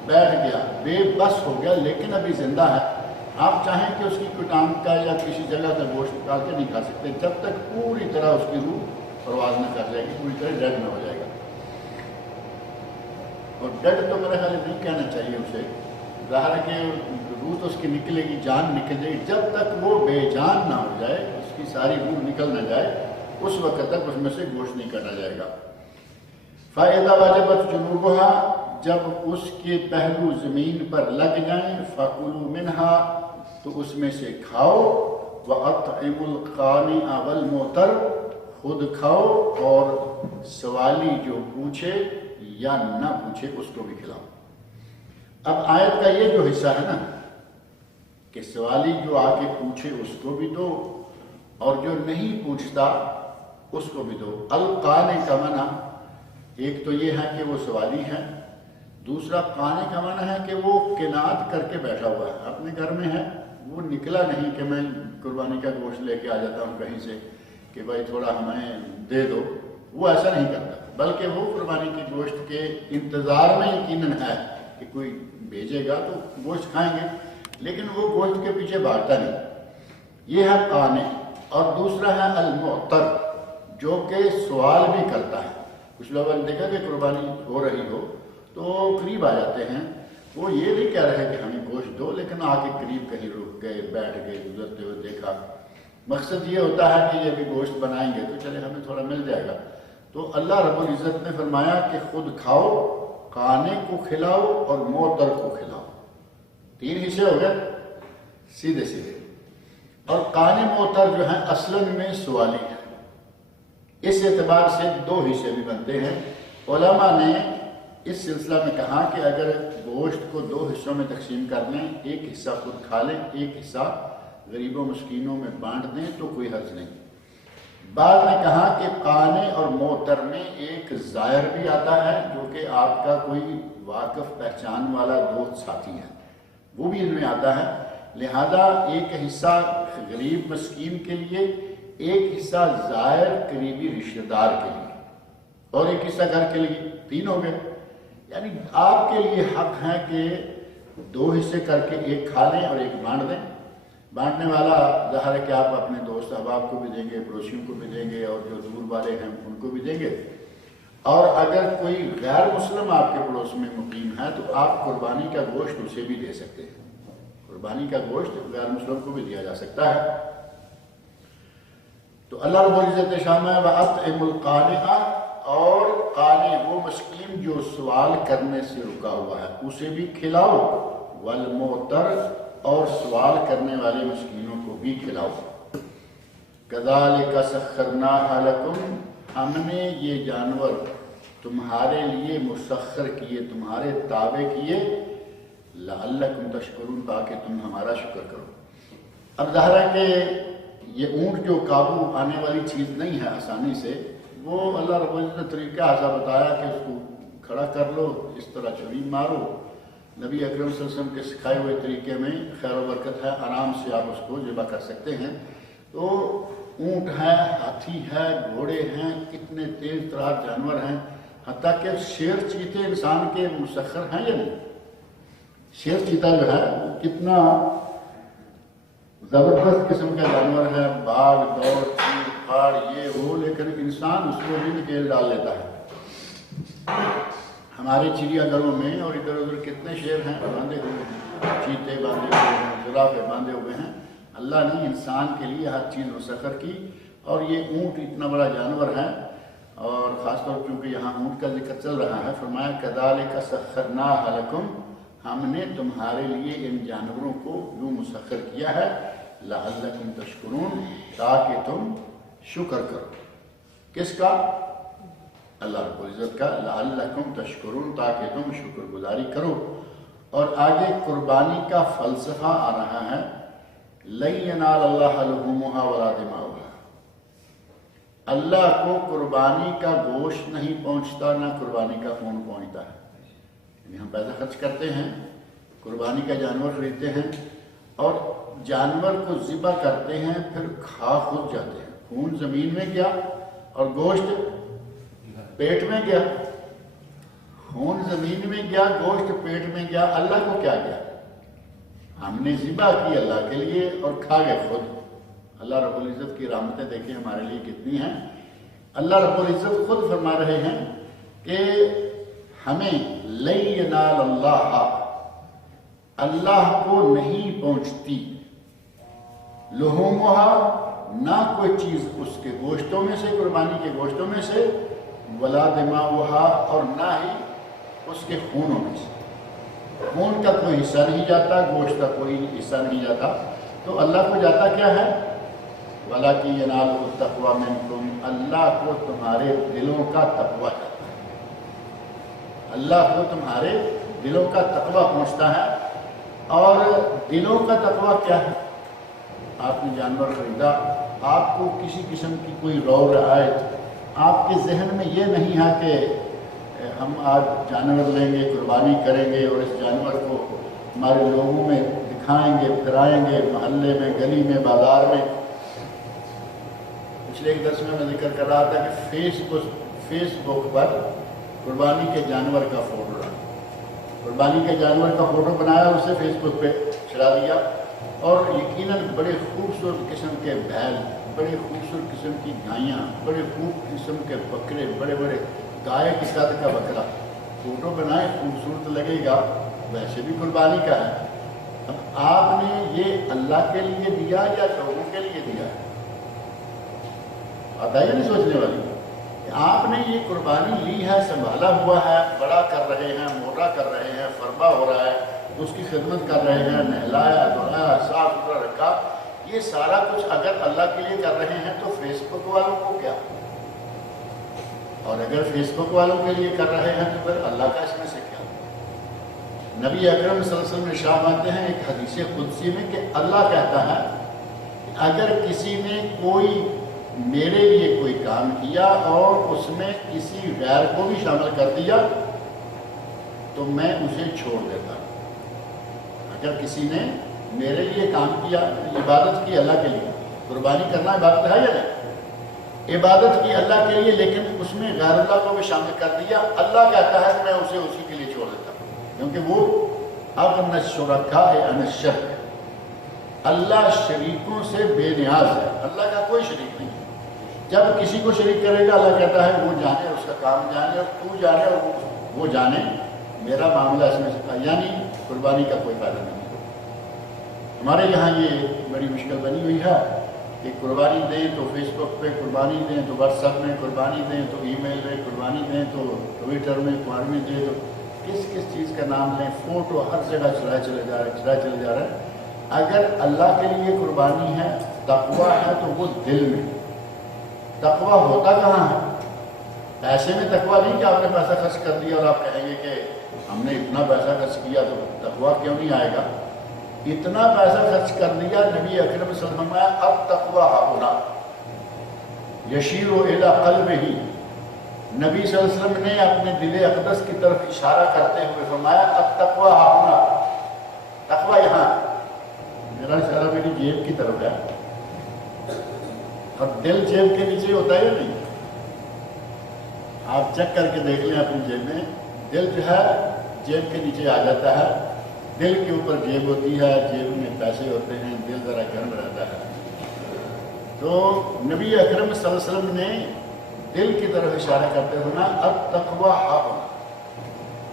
بیٹھ گیا، بے بس ہو گیا لیکن ابھی زندہ ہے، آپ چاہیں کہ اس کی کوئی ٹانگ کا یا کسی جگہ سے گوشت نکال کے نہیں کھا سکتے جب تک پوری طرح اس کی روح پرواز نہ کر جائے گی، پوری طرح ڈیڈ نہ ہو جائے گا۔ اور ڈیڈ تو میرے خیال نہیں کہنا چاہیے اسے، ظاہر ہے کہ روح تو اس کی نکلے گی، جان نکل جائے گی، جب تک وہ بے جان نہ ہو جائے، اس کی ساری روح نکل نہ جائے، اس وقت تک اس میں سے گوشت نہیں کاٹا جائے گا۔ فَإِذَا وَجَبَتْ جُنُوبُهَا، جب اس کے پہلو زمین پر لگ جائیں، فَكُلُوا مِنْهَا، تو اس میں سے کھاؤ، وَأَطْعِمُوا الْقَانِعَ وَالْمُعْتَرَّ، خود کھاؤ اور سوالی جو پوچھے یا نہ پوچھے اس کو بھی کھلاؤ۔ اب آیت کا یہ جو حصہ ہے نا کہ سوالی جو آ کے پوچھے اس کو بھی دو اور جو نہیں پوچھتا اس کو بھی دو۔ القانع کا معنی ایک تو یہ ہے کہ وہ سوالی ہے، دوسرا قانع کا معنی ہے کہ وہ قناعت کر کے بیٹھا ہوا ہے، اپنے گھر میں ہے، وہ نکلا نہیں کہ میں قربانی کا گوشت لے کے آ جاتا ہوں کہیں سے کہ بھائی تھوڑا ہمیں دے دو، وہ ایسا نہیں کرتا، بلکہ وہ قربانی کے گوشت کے انتظار میں یقیناً ہے کہ کوئی بھیجے گا تو گوشت کھائیں گے، لیکن وہ گوشت کے پیچھے بھاگتا نہیں، یہ ہے قانع۔ اور دوسرا ہے المعتر، جو کہ سوال بھی کرتا ہے۔ کچھ لوگوں نے دیکھا کہ قربانی ہو رہی ہو تو قریب آ جاتے ہیں، وہ یہ نہیں کہہ رہے کہ ہمیں گوشت دو، لیکن آ کے قریب کہیں رک گئے، بیٹھ گئے، گزرتے ہوئے دیکھا، مقصد یہ ہوتا ہے کہ یہ بھی گوشت بنائیں گے تو چلے ہمیں تھوڑا مل جائے گا۔ تو اللہ رب العزت نے فرمایا کہ خود کھاؤ، قانع کو کھلاؤ اور معتر کو کھلاؤ، 3 حصے ہو گئے سیدھے سیدھے۔ اور قانع معتر جو ہیں اصلاً میں سوالی ہیں، اس اعتبار سے 2 حصے بھی بنتے ہیں۔ علماء نے اس سلسلہ میں کہا کہ اگر گوشت کو 2 حصوں میں تقسیم کر لیں، ایک حصہ خود کھا لیں، ایک حصہ غریبوں مسکینوں میں بانٹ دیں تو کوئی حرج نہیں۔ بعض نے کہا کہ قانع اور معتر میں ایک زائر بھی آتا ہے جو کہ آپ کا کوئی واقف پہچان والا دوست ساتھی ہے، وہ بھی ان میں آتا ہے، لہذا ایک حصہ غریب مسکین کے لیے، ایک حصہ زائر قریبی رشتہ دار کے لیے، اور ایک حصہ گھر کے لیے، 3 ہو گئے۔ یعنی آپ کے لیے حق ہے کہ 2 حصے کر کے ایک کھا لیں اور ایک بانٹ دیں۔ بانٹنے والا ظاہر ہے کہ آپ اپنے دوست احباب کو بھی دیں گے، پڑوسیوں کو بھی دیں گے، اور جو دور والے ہیں ان کو بھی دیں گے۔ اور اگر کوئی غیر مسلم آپ کے پڑوس میں مقیم ہے تو آپ قربانی کا گوشت اسے بھی دے سکتے ہیں، قربانی کا گوشت غیر مسلم کو بھی دیا جا سکتا ہے۔ تو اللہ رب العزت شامہ وَأَطْعِمُوا الْقَانِعَ، اور قانع وہ مسکین جو سوال کرنے سے رکا ہوا ہے اسے بھی کھلاؤ، والمعتر اور سوال کرنے والے مسکینوں کو بھی کھلاؤ۔ كَذَلِكَ سَخَّرْنَاهَا لَكُمْ، ہم نے یہ جانور تمہارے لیے مسخر کیے، تمہارے تابع کیے، لَعَلَّكُمْ تَشْكُرُونَ، تاکہ تم ہمارا شکر کرو۔ اب ظاہر ہے کہ یہ اونٹ جو قابو آنے والی چیز نہیں ہے آسانی سے، وہ اللہ رب العزت نے طریقہ ایسا بتایا کہ اس کو کھڑا کر لو، اس طرح چھری مارو۔ نبی اکرم صلی اللہ علیہ وسلم کے سکھائے ہوئے طریقے میں خیر و برکت ہے، آرام سے آپ اس کو ذبح کر سکتے ہیں۔ تو اونٹ ہے، ہاتھی ہے، گھوڑے ہیں، کتنے تیز ترار جانور ہیں، حتیٰ کہ شیر چیتے انسان کے مسخر ہیں یا نہیں؟ شیر چیتا جو ہے وہ کتنا زبردست قسم کا جانور ہے، بھاگ دوڑ پھاڑ یہ وہ، لیکن انسان اس کو بھی نکیل ڈال لیتا ہے۔ ہمارے چڑیا گھروں میں اور ادھر ادھر کتنے شیر ہیں باندھے ہوئے ہیں، چیتے باندھے ہوئے ہیں، زرافے باندھے ہوئے ہیں۔ اللہ نے انسان کے لیے ہر چیز مسخر کی، اور یہ اونٹ اتنا بڑا جانور ہے، اور خاص طور چونکہ یہاں اونٹ کا ذکر چل رہا ہے، فرمایا کذالک سخرناھا لکم، ہم نے تمہارے لیے ان جانوروں کو یوں مسخر کیا ہے، لعلکم تشکرون، تاکہ تم شکر کرو۔ کس کا؟ اللہ رب العزت کا، لعلکم تشکرون، تاکہ تم شکر گزاری کرو۔ اور آگے قربانی کا فلسفہ آ رہا ہے، لن ینال اللہ لحومھا ولا دماؤھا، اللہ کو قربانی کا گوشت نہیں پہنچتا، نہ قربانی کا خون پہنچتا ہے۔ یعنی ہم پیسہ خرچ کرتے ہیں، قربانی کا جانور خریدتے ہیں، اور جانور کو ذبح کرتے ہیں، پھر کھا خود جاتے ہیں، خون زمین میں گیا اور گوشت پیٹ میں گیا، خون زمین میں گیا، گوشت پیٹ میں گیا، اللہ کو کیا گیا؟ ہم نے ذبح کی اللہ کے لیے اور کھا گئے خود۔ اللہ رب العزت کی رحمتیں دیکھیں ہمارے لیے کتنی ہیں۔ اللہ رب العزت خود فرما رہے ہیں کہ ہمیں لن ینال اللہ، اللہ کو نہیں پہنچتی، لحومھا، نہ کوئی چیز اس کے گوشتوں میں سے، قربانی کے گوشتوں میں سے، ولا دماؤھا، اور نہ ہی اس کے خونوں میں سے۔ خون کا کوئی حصہ نہیں جاتا، گوشت کا کوئی حصہ نہیں جاتا، تو اللہ کو جاتا کیا ہے؟ وَلَٰكِن يَنَالُهُ التَّقْوَىٰ مِنكُمْ، اللہ کو تمہارے دلوں کا تقویٰ جاتا ہے، اللہ کو تمہارے دلوں کا تقویٰ پہنچتا ہے۔ اور دلوں کا تقویٰ کیا ہے؟ آپ نے جانور خریدا، آپ کو کسی قسم کی کوئی رو رعایت، آپ کے ذہن میں یہ نہیں ہے کہ ہم آج جانور لیں گے، قربانی کریں گے، اور اس جانور کو ہمارے لوگوں میں دکھائیں گے، پھرائیں گے، محلے میں، گلی میں، بازار میں۔ پچھلے ایک درس میں ذکر کر رہا تھا کہ فیس بک پر قربانی کے جانور کا فوٹو ڈالا، قربانی کے جانور کا فوٹو بنایا، اسے فیس بک پہ چلا دیا، اور یقیناً بڑے خوبصورت قسم کے بیل، بڑے خوبصورت قسم کی گائیاں، بڑے خوب قسم کے بکرے، بڑے بڑے گائے کی قد کا بکرا، فوٹو بنائے، خوبصورت لگے گا، ویسے بھی قربانی کا ہے۔ اب آپ نے یہ اللہ کے لیے دیا یا لوگوں کے لیے دیا؟ بات ہے نہیں سوچنے والی کہ آپ نے یہ قربانی لی ہے، سنبھالا ہوا ہے، بڑا کر رہے ہیں، مورا کر رہے ہیں، فربا ہو رہا ہے، اس کی خدمت کر رہے ہیں، نہلایا دھلایا، صاف ستھرا رکھا، یہ سارا کچھ اگر اللہ کے لیے کر رہے ہیں تو فیس بک والوں کو کیا؟ اور اگر فیس بک والوں کے لیے کر رہے ہیں تو پھر اللہ کا اس میں سے کیا؟ نبی اکرم صلی اللہ علیہ وسلم ارشاد فرماتے ہیں ایک حدیث قدسی میں کہ اللہ کہتا ہے کہ اگر کسی نے کوئی میرے لیے کوئی کام کیا اور اس میں کسی غیر کو بھی شامل کر دیا تو میں اسے چھوڑ دیتا ہوں۔ اگر کسی نے میرے لیے کام کیا، عبادت کی اللہ کے لیے، قربانی کرنا عبادت ہے یا نہیں؟ عبادت کی اللہ کے لیے، لیکن اس میں غیر اللہ کو بھی شامل کر دیا، اللہ کہتا ہے کہ میں اسے اسی کے لیے چھوڑ دیتا ہوں، کیونکہ وہ اغنی الشرکاء عن الشرک، اللہ شریکوں سے بے نیاز ہے، اللہ کا کوئی شریک نہیں ہے۔ جب کسی کو شریک کرے گا اللہ کہتا ہے وہ جانے، اس کا کام جانے، اور تو جانے اور وہ جانے، میرا معاملہ اس میں سے، یعنی قربانی کا کوئی فائدہ نہیں ہے۔ ہمارے یہاں یہ بڑی مشکل بنی ہوئی ہے کہ قربانی دیں تو فیس بک پہ قربانی دیں، تو واٹس ایپ میں قربانی دیں، تو ای میل میں قربانی دیں، تو ٹویٹر میں قربانی دیں، تو کس کس چیز کا نام لیں، فوٹو ہر جگہ چلائے چلے جا رہے ہیں۔ اگر اللہ کے لیے قربانی ہے، تقویٰ ہے، تو وہ دل میں، تقویٰ ہوتا کہاں ہے؟ پیسے میں تقویٰ نہیں کہ آپ نے پیسہ خرچ کر دیا اور آپ کہیں گے کہ ہم نے اتنا پیسہ خرچ کیا تو تقویٰ کیوں نہیں آئے گا؟ اتنا پیسہ خرچ کر دیا، نبی اکرم صلی اللہ علیہ وسلم نے اب تقویٰ ہاہنا یشیر الی قلبہ، نبی صلی اللہ علیہ وسلم نے اپنے دل اقدس کی طرف اشارہ کرتے ہوئے فرمایا اب تقویٰ ہاہنا، تقویٰ یہاں، میرا اشارہ میری جیب کی طرف ہے، اور دل جیب کے نیچے ہوتا ہے یا نہیں؟ آپ چیک کر کے دیکھ لیں اپنی جیب میں، دل جو ہے جیب کے نیچے آ جاتا ہے، دل کے اوپر جیب ہوتی ہے، جیب میں پیسے ہوتے ہیں، دل ذرا گرم رہتا ہے۔ تو نبی اکرم صلی اللہ علیہ وسلم نے دل کی طرف اشارہ کرتے ہوئے نا التقوی ہا ہونا،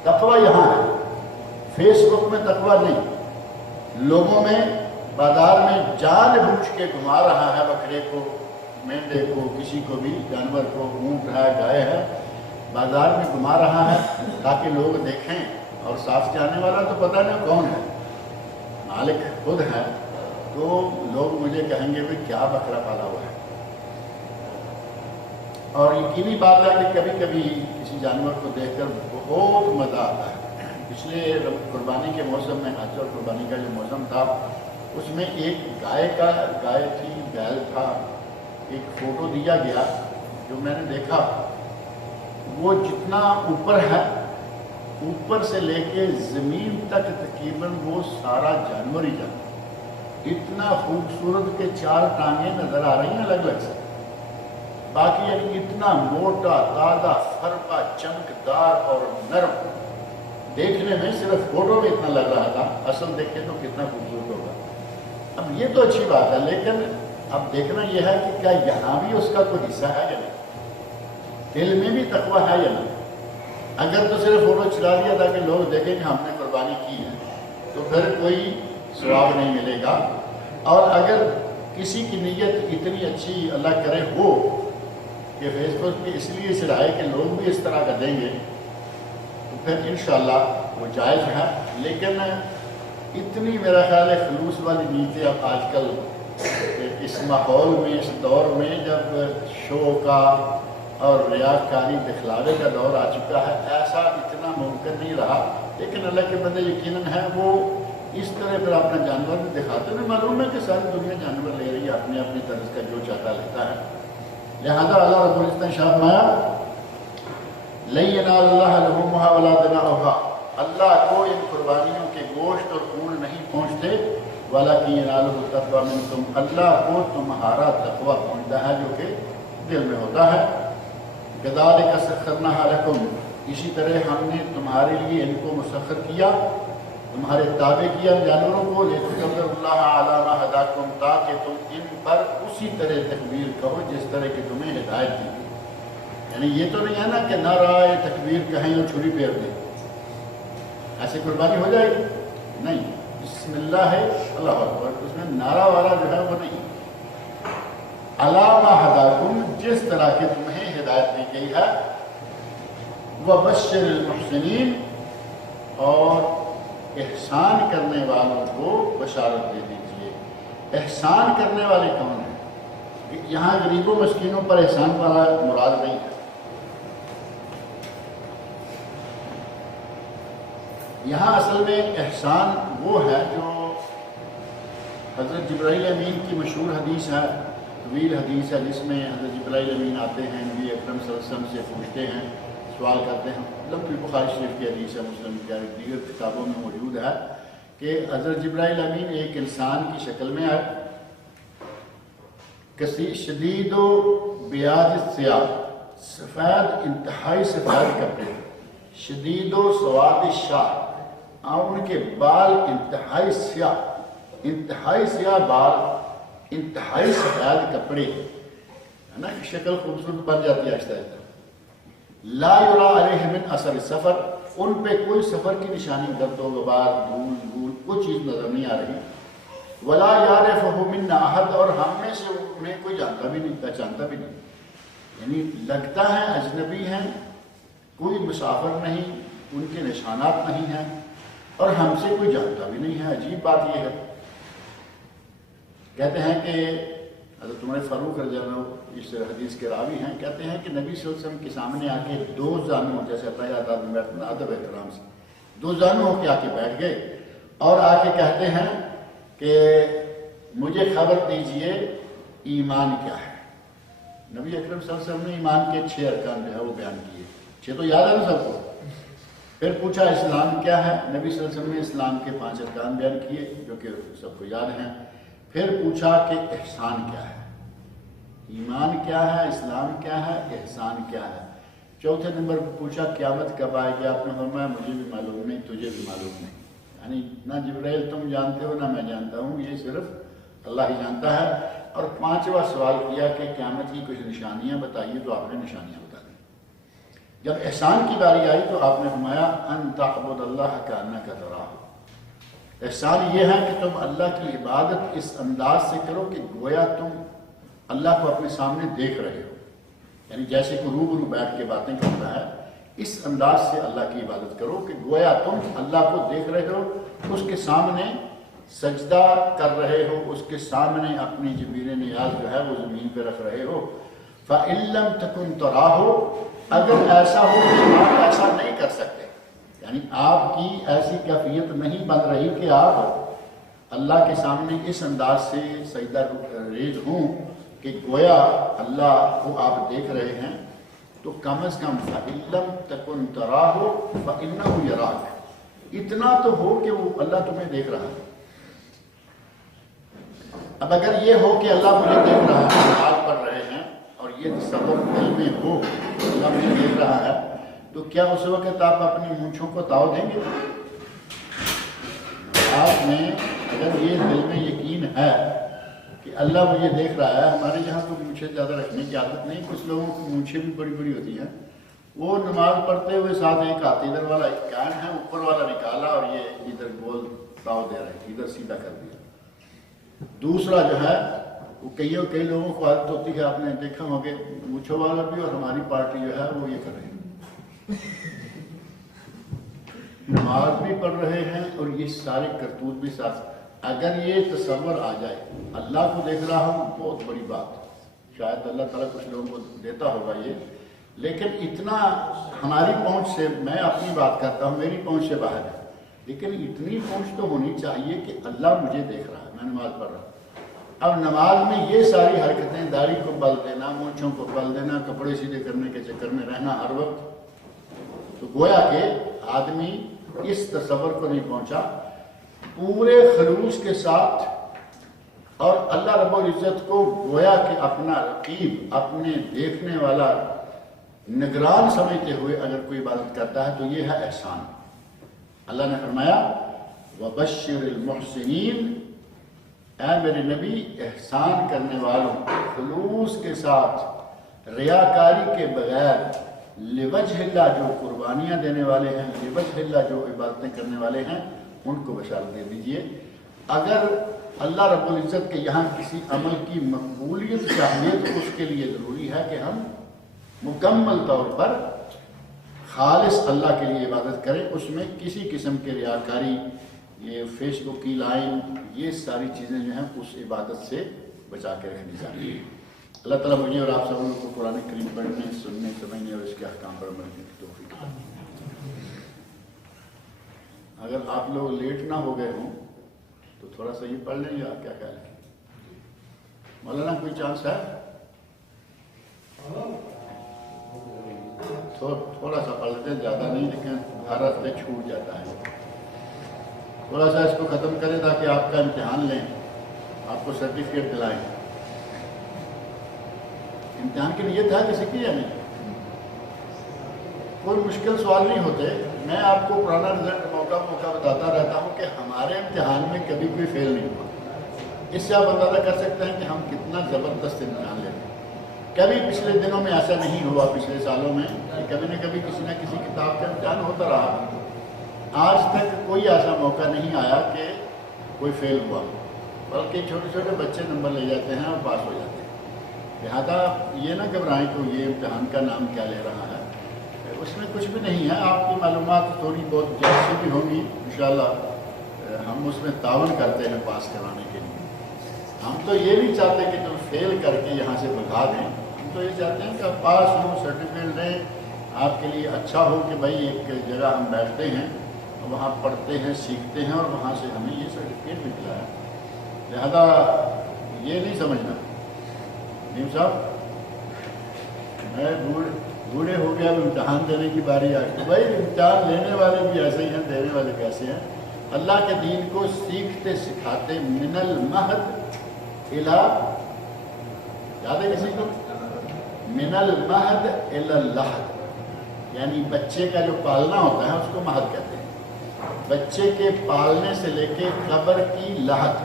تقوی یہاں ہے، فیس بک میں تقوی نہیں، لوگوں میں بازار میں جان بوجھ کے گھما رہا ہے بکرے کو، مینڈے کو، کسی کو بھی جانور کو، اونٹ ہے، گائے ہے، بازار میں گھما رہا ہے تاکہ لوگ دیکھیں، اور ساتھ جانے والا تو پتہ نہیں کون ہے، مالک خود ہے، تو لوگ مجھے کہیں گے بھی کیا بکرا پالا ہوا ہے۔ اور یقینی بات ہے کہ کبھی کبھی کسی جانور کو دیکھ کر بہت مزہ آتا ہے۔ پچھلے قربانی کے موسم میں، حج اور قربانی کا جو موسم تھا، اس میں ایک گائے تھی، بیل تھا، ایک فوٹو دیا گیا جو میں نے دیکھا، وہ جتنا اوپر ہے، اوپر سے لے کے زمین تک تقریباً وہ سارا جانور ہی جانور، اتنا خوبصورت کہ 4 ٹانگیں نظر آ رہی ہیں الگ الگ سے، باقی یعنی اتنا موٹا، تازہ، فربا، چمکدار اور نرم، دیکھنے میں صرف فوٹو میں اتنا لگ رہا تھا، اصل دیکھیں تو کتنا خوبصورت ہوگا۔ اب یہ تو اچھی بات ہے، لیکن اب دیکھنا یہ ہے کہ کیا یہاں بھی اس کا کوئی حصہ ہے یا نہیں، دل میں بھی تقویٰ ہے یا نہیں۔ اگر تو صرف فوٹو چلا دیا تاکہ لوگ دیکھیں کہ ہم نے قربانی کی ہے، تو پھر کوئی ثواب نہیں ملے گا، اور اگر کسی کی نیت اتنی اچھی اللہ کرے ہو کہ فیس بک پہ اس لیے چڑھائے کہ لوگ بھی اس طرح کا دیں گے، تو پھر انشاءاللہ وہ جائز ہے، لیکن اتنی میرا خیال ہے خلوص والی نیتیں اب آج کل اس ماحول میں، اس دور میں جب شو کا اور ریاکاری دکھلاوے کا دور آ چکا ہے، ایسا اتنا ممکن نہیں رہا، لیکن اللہ کے بندے یقیناً ہیں وہ اس طرح پھر اپنا جانور بھی دکھاتے ہیں۔ معلوم ہے کہ ساری دنیا جانور لے رہی ہے، اپنی اپنی طرز کا جو چاہتا لیتا ہے، لہذا اللہ رب العزت نے شاہ فرمایا لَن يَنَالَ اللَّهَ لُحُومُهَا وَلَا دِمَاؤُهَا، اللہ کو ان قربانیوں کے گوشت اور خون نہیں پہنچتے، وَلَكِنْ يَنَالُهُ التَّقْوَىٰ مِنكُمْ، اللہ کو تمہارا تقویٰ پہنچتا ہے جو کہ دل میں ہوتا ہے۔ كَذَلِكَ سَخَّرْنَاهَا لَكُمْ، اسی طرح ہم نے تمہارے لیے ان کو مسخر کیا، تمہارے تابع کیا جانوروں کو، لِتُكَبِّرُوا اللَّهَ عَلَىٰ مَا هَدَاكُمْ، تاکہ تم ان پر اسی طرح تکبیر کہو جس طرح کہ تمہیں ہدایت دی گئی۔ یعنی یہ تو نہیں ہے نا کہ نعرہ تکبیر کہیں اور چھری پھیر دیں، ایسے قربانی ہو جائے گی؟ نہیں، بسم اللہ ہے، اللہ اکبر، اس میں نعرہ والا جو ہے وہ نہیں، عَلَىٰ مَا هَدَاكُمْ، جس طرح کہ تمہیں ہدایت دی گئی ہے، وَبَشِّرِ الْمُحْسِنِينَ، اور احسان کرنے والوں کو بشارت دے دیجئے۔ احسان کرنے والے کون ہیں؟ یہاں غریبوں مسکینوں پر احسان والا مراد نہیں ہے، یہاں اصل میں احسان وہ ہے جو حضرت جبرائیل امین کی مشہور حدیث ہے، طویل حدیث ہے، جس میں حضرت جبرائیل امین آتے ہیں، نبی اکرم صلی اللہ علیہ وسلم سے پوچھتے ہیں، سوال کرتے ہیں، لمبی بخاری شریف کی حدیث ہے، مسلم کی دیگر کتابوں میں موجود ہے کہ حضرت جبرائیل امین ایک انسان کی شکل میں آئے، شدید و بیاض سیاہ، سفید، انتہائی سفید کپڑے، شدید و سواد شاہ، اور ان کے بال انتہائی سیاہ بال، انتہائی سفید کپڑے، ہے نا، شکل خوبصورت بن جاتی ہے آہستہ آہستہ۔ لا یرا علیہ من اثر السفر، ان پہ کوئی سفر کی نشانی، گرد و غبار، دھول، کوئی چیز نظر نہیں آ رہی۔ ولا یعرفہ منا احد، اور ہم میں سے انہیں کوئی جانتا بھی نہیں، پہچانتا بھی نہیں، یعنی لگتا ہے اجنبی ہیں، کوئی مسافر نہیں، ان کے نشانات نہیں ہیں، اور ہم سے کوئی جانتا بھی نہیں ہے۔ عجیب بات یہ ہے، کہتے ہیں کہ حضرت عمر فاروق رضی اللہ عنہ اس حدیث کے راوی ہیں، کہتے ہیں کہ نبی صلی اللہ علیہ وسلم کے سامنے آ کے 2 زانوں، جیسے اتحیات میں بیٹھنا ادب احترام سے 2 زانوں ہو کے آ کے بیٹھ گئے، اور آ کے کہتے ہیں کہ مجھے خبر دیجئے ایمان کیا ہے۔ نبی اکرم صلی اللہ علیہ وسلم نے ایمان کے 6 ارکان جو ہے وہ بیان کیے، 6 تو یاد ہے نا سب کو۔ پھر پوچھا اسلام کیا ہے، نبی صلی اللہ علیہ وسلم نے اسلام کے 5 ارکان بیان کیے جو کہ سب کو یاد ہیں۔ پھر پوچھا کہ احسان کیا ہے، ایمان کیا ہے، اسلام کیا ہے، احسان کیا ہے۔ چوتھے نمبر پر پوچھا قیامت کب آئے گی، آپ نے فرمایا مجھے بھی معلوم نہیں، تجھے بھی معلوم نہیں، یعنی نہ جبرائیل تم جانتے ہو نہ میں جانتا ہوں، یہ صرف اللہ ہی جانتا ہے۔ اور 5واں سوال کیا کہ قیامت کی کچھ نشانیاں بتائیے، تو آپ نے نشانیاں بتا دی۔ جب احسان کی باری آئی تو آپ نے فرمایا ان تعبد اللہ کانک تراہ، احسان یہ ہے کہ تم اللہ کی عبادت اس انداز سے کرو کہ گویا تم اللہ کو اپنے سامنے دیکھ رہے ہو، یعنی جیسے کوئی روبرو بیٹھ کے باتیں کرتا ہے، اس انداز سے اللہ کی عبادت کرو کہ گویا تم اللہ کو دیکھ رہے ہو، اس کے سامنے سجدہ کر رہے ہو، اس کے سامنے اپنی جبیر نیاز جو ہے وہ زمین پہ رکھ رہے ہو۔ فَإِن لَمْ تَكُنْ تَرَاهُ، اگر ایسا ہو کہ آپ ایسا نہیں کر سکتے، یعنی آپ کی ایسی کیفیت نہیں بن رہی کہ آپ اللہ کے سامنے اس انداز سے سجدہ ریز ہوں کہ گویا اللہ کو آپ دیکھ رہے ہیں، تو کم از کم فَإِن لَمْ تَكُنْ تَرَاهُ فَإِنَّهُ يَرَاكَ، اتنا تو ہو کہ وہ اللہ تمہیں دیکھ رہا ہے۔ اب اگر یہ ہو کہ اللہ مجھے دیکھ رہا ہے، نماز پڑھ رہے ہیں اور یہ تصور دل میں ہو اللہ مجھے دیکھ رہا ہے، تو کیا اس وقت آپ اپنی مونچھوں کو تاؤ دیں گے؟ آپ نے اگر یہ دل میں یقین ہے کہ اللہ مجھے دیکھ رہا ہے، ہمارے یہاں تو مونچھیں زیادہ رکھنے کی عادت نہیں، کچھ لوگوں کی مونچھیں بھی بڑی بڑی ہوتی ہیں، وہ نماز پڑھتے ہوئے ساتھ ایک ہاتھ ادھر والا ایک کان ہے اوپر والا نکالا اور یہ ادھر گول تاؤ دے رہے ہیں، ادھر سیدھا کر دیا۔ دوسرا جو ہے وہ کئی لوگوں کو عادت ہوتی ہے، آپ نے دیکھا ہوگا مونچھوں والا بھی اور ہماری پارٹی جو ہے وہ یہ کر رہے ہیں، نماز بھی پڑھ رہے ہیں اور یہ سارے کرتوت بھی ساتھ۔ اگر یہ تصور آ جائے اللہ کو دیکھ رہا ہوں، بہت بڑی بات، شاید اللہ تعالیٰ کچھ لوگوں کو دیتا ہوگا یہ، لیکن اتنا ہماری پہنچ سے، میں اپنی بات کرتا ہوں میری پہنچ سے باہر ہے، لیکن اتنی پہنچ تو ہونی چاہیے کہ اللہ مجھے دیکھ رہا ہے، میں نماز پڑھ رہا ہوں۔ اب نماز میں یہ ساری حرکتیں، داڑھی کو بل دینا، مونچھوں کو بل دینا، کپڑے سیدھے کرنے کے چکر میں رہنا ہر وقت، تو گویا کہ آدمی اس تصور کو نہیں پہنچا پورے خلوص کے ساتھ، اور اللہ رب العزت کو گویا کہ اپنا رقیب، اپنے دیکھنے والا نگران سمجھتے ہوئے اگر کوئی عبادت کرتا ہے تو یہ ہے احسان۔ اللہ نے فرمایا وَبَشِّرِ الْمُحْسِنِينَ، اے میرے نبی احسان کرنے والوں، خلوص کے ساتھ، ریاکاری کے بغیر، لوجہ اللہ جو قربانیاں دینے والے ہیں، لوجہ اللہ جو عبادتیں کرنے والے ہیں، ان کو بشارت دے دیجئے۔ اگر اللہ رب العزت کے یہاں کسی عمل کی مقبولیت چاہیے تو اس کے لیے ضروری ہے کہ ہم مکمل طور پر خالص اللہ کے لیے عبادت کریں، اس میں کسی قسم کے ریاکاری، یہ فیس بک کی لائن، یہ ساری چیزیں جو ہیں اس عبادت سے بچا کے رکھنی چاہیے۔ اللہ تعالیٰ مجھے اور آپ سب کو قرآن کریم پڑھنے، سننے، سمجھنے اور اس کے احکام پر عمل کرنے کی توفیق عطا۔ اگر آپ لوگ لیٹ نہ ہو گئے ہوں تو تھوڑا سا یہ پڑھ لیں یا کیا خیال ہے؟ مولانا کوئی چانس ہے؟ تھوڑا سا پڑھ لیتے ہیں، زیادہ نہیں، لیکن ہر ہفتے چھوٹ جاتا ہے، تھوڑا سا اس کو ختم کریں تاکہ آپ کا امتحان لیں، آپ کو سرٹیفکیٹ دلائیں۔ امتحان کی نیت ہے کسی کی یا نہیں؟ کوئی مشکل سوال نہیں ہوتے، میں آپ کو پرانا رزلٹ موقع بتاتا رہتا ہوں کہ ہمارے امتحان میں کبھی کوئی فیل نہیں ہوا، اس سے آپ اندازہ کر سکتے ہیں کہ ہم کتنا زبردست امتحان لیتے ہیں۔ کبھی پچھلے دنوں میں ایسا نہیں ہوا، پچھلے سالوں میں کہ کبھی نہ کبھی کسی نہ کسی کتاب کا امتحان ہوتا رہا، آج تک کوئی ایسا موقع نہیں آیا کہ کوئی فیل ہوا، بلکہ چھوٹے چھوٹے بچے نمبر لے جاتے ہیں اور پاس ہو جاتے ہیں۔ لہٰذا یہ نہ گھبرائیں کہ یہ امتحان کا نام کیا لے رہا ہے، اس میں کچھ بھی نہیں ہے، آپ کی معلومات تھوڑی بہت جیسی بھی ہوں گی، انشاءاللہ ہم اس میں تعاون کرتے ہیں پاس کرانے کے لیے۔ ہم تو یہ نہیں چاہتے کہ تم فیل کر کے یہاں سے بھگا دیں، ہم تو یہ چاہتے ہیں کہ آپ پاس ہوں، سرٹیفکیٹ لیں، آپ کے لیے اچھا ہو کہ بھائی ایک جگہ ہم بیٹھتے ہیں، وہاں پڑھتے ہیں، سیکھتے ہیں اور وہاں سے ہمیں یہ سرٹیفکیٹ ملا ہے۔ لہذا یہ نہیں سمجھنا نیم صاحب میں بوڑھے ہو گیا، اب امتحان دینے کی باری آ گئی۔ بھائی امتحان لینے والے بھی ایسے ہی ہیں، دینے والے کیسے ہیں؟ اللہ کے دین کو سیکھتے سکھاتے من المہد الی، یاد ہے کسی کو؟ من المہد الی اللحد، یعنی بچے کا جو پالنا ہوتا ہے اس کو مہد کہتے ہیں۔ بچے کے پالنے سے لے کے قبر کی لحد،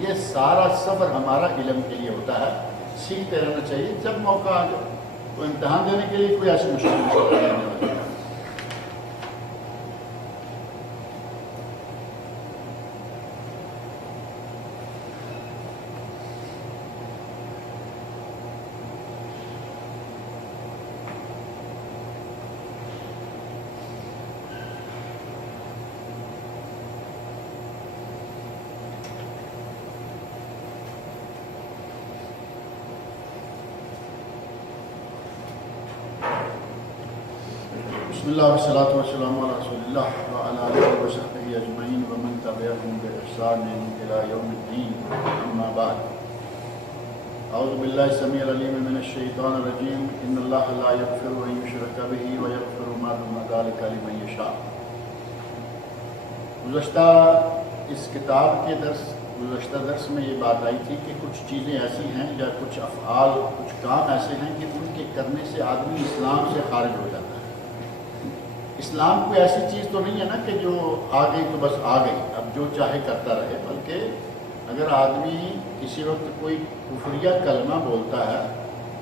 یہ سارا سفر ہمارا علم کے لیے ہوتا ہے، سیکھتے رہنا چاہیے. جب موقع آ جائے تو امتحان دینے کے لیے کوئی ایسی مشکل نہیں ہے. بسم اللہ والصلاة والسلام علی رسول اللہ وعلی آلہ وصحبہ اجمعین ومن تبعهم بإحسان إلی یوم الدین. اما بعد، اعوذ باللہ السمیع العلیم من الشیطان الرجیم. ان اللہ لا یغفر ان یشرک بہ ویغفر ما دون ذلک لمن یشاء. گزشتہ اس کتاب کے گزشتہ درس میں یہ بات آئی تھی کہ کچھ چیزیں ایسی ہیں یا کچھ افعال، کچھ کام ایسے ہیں کہ ان کے کرنے سے آدمی اسلام سے خارج ہو جاتا ہے. اسلام کوئی ایسی چیز تو نہیں ہے نا کہ جو آ گئی تو بس آ گئی، اب جو چاہے کرتا رہے، بلکہ اگر آدمی کسی وقت کوئی کفریہ کلمہ بولتا ہے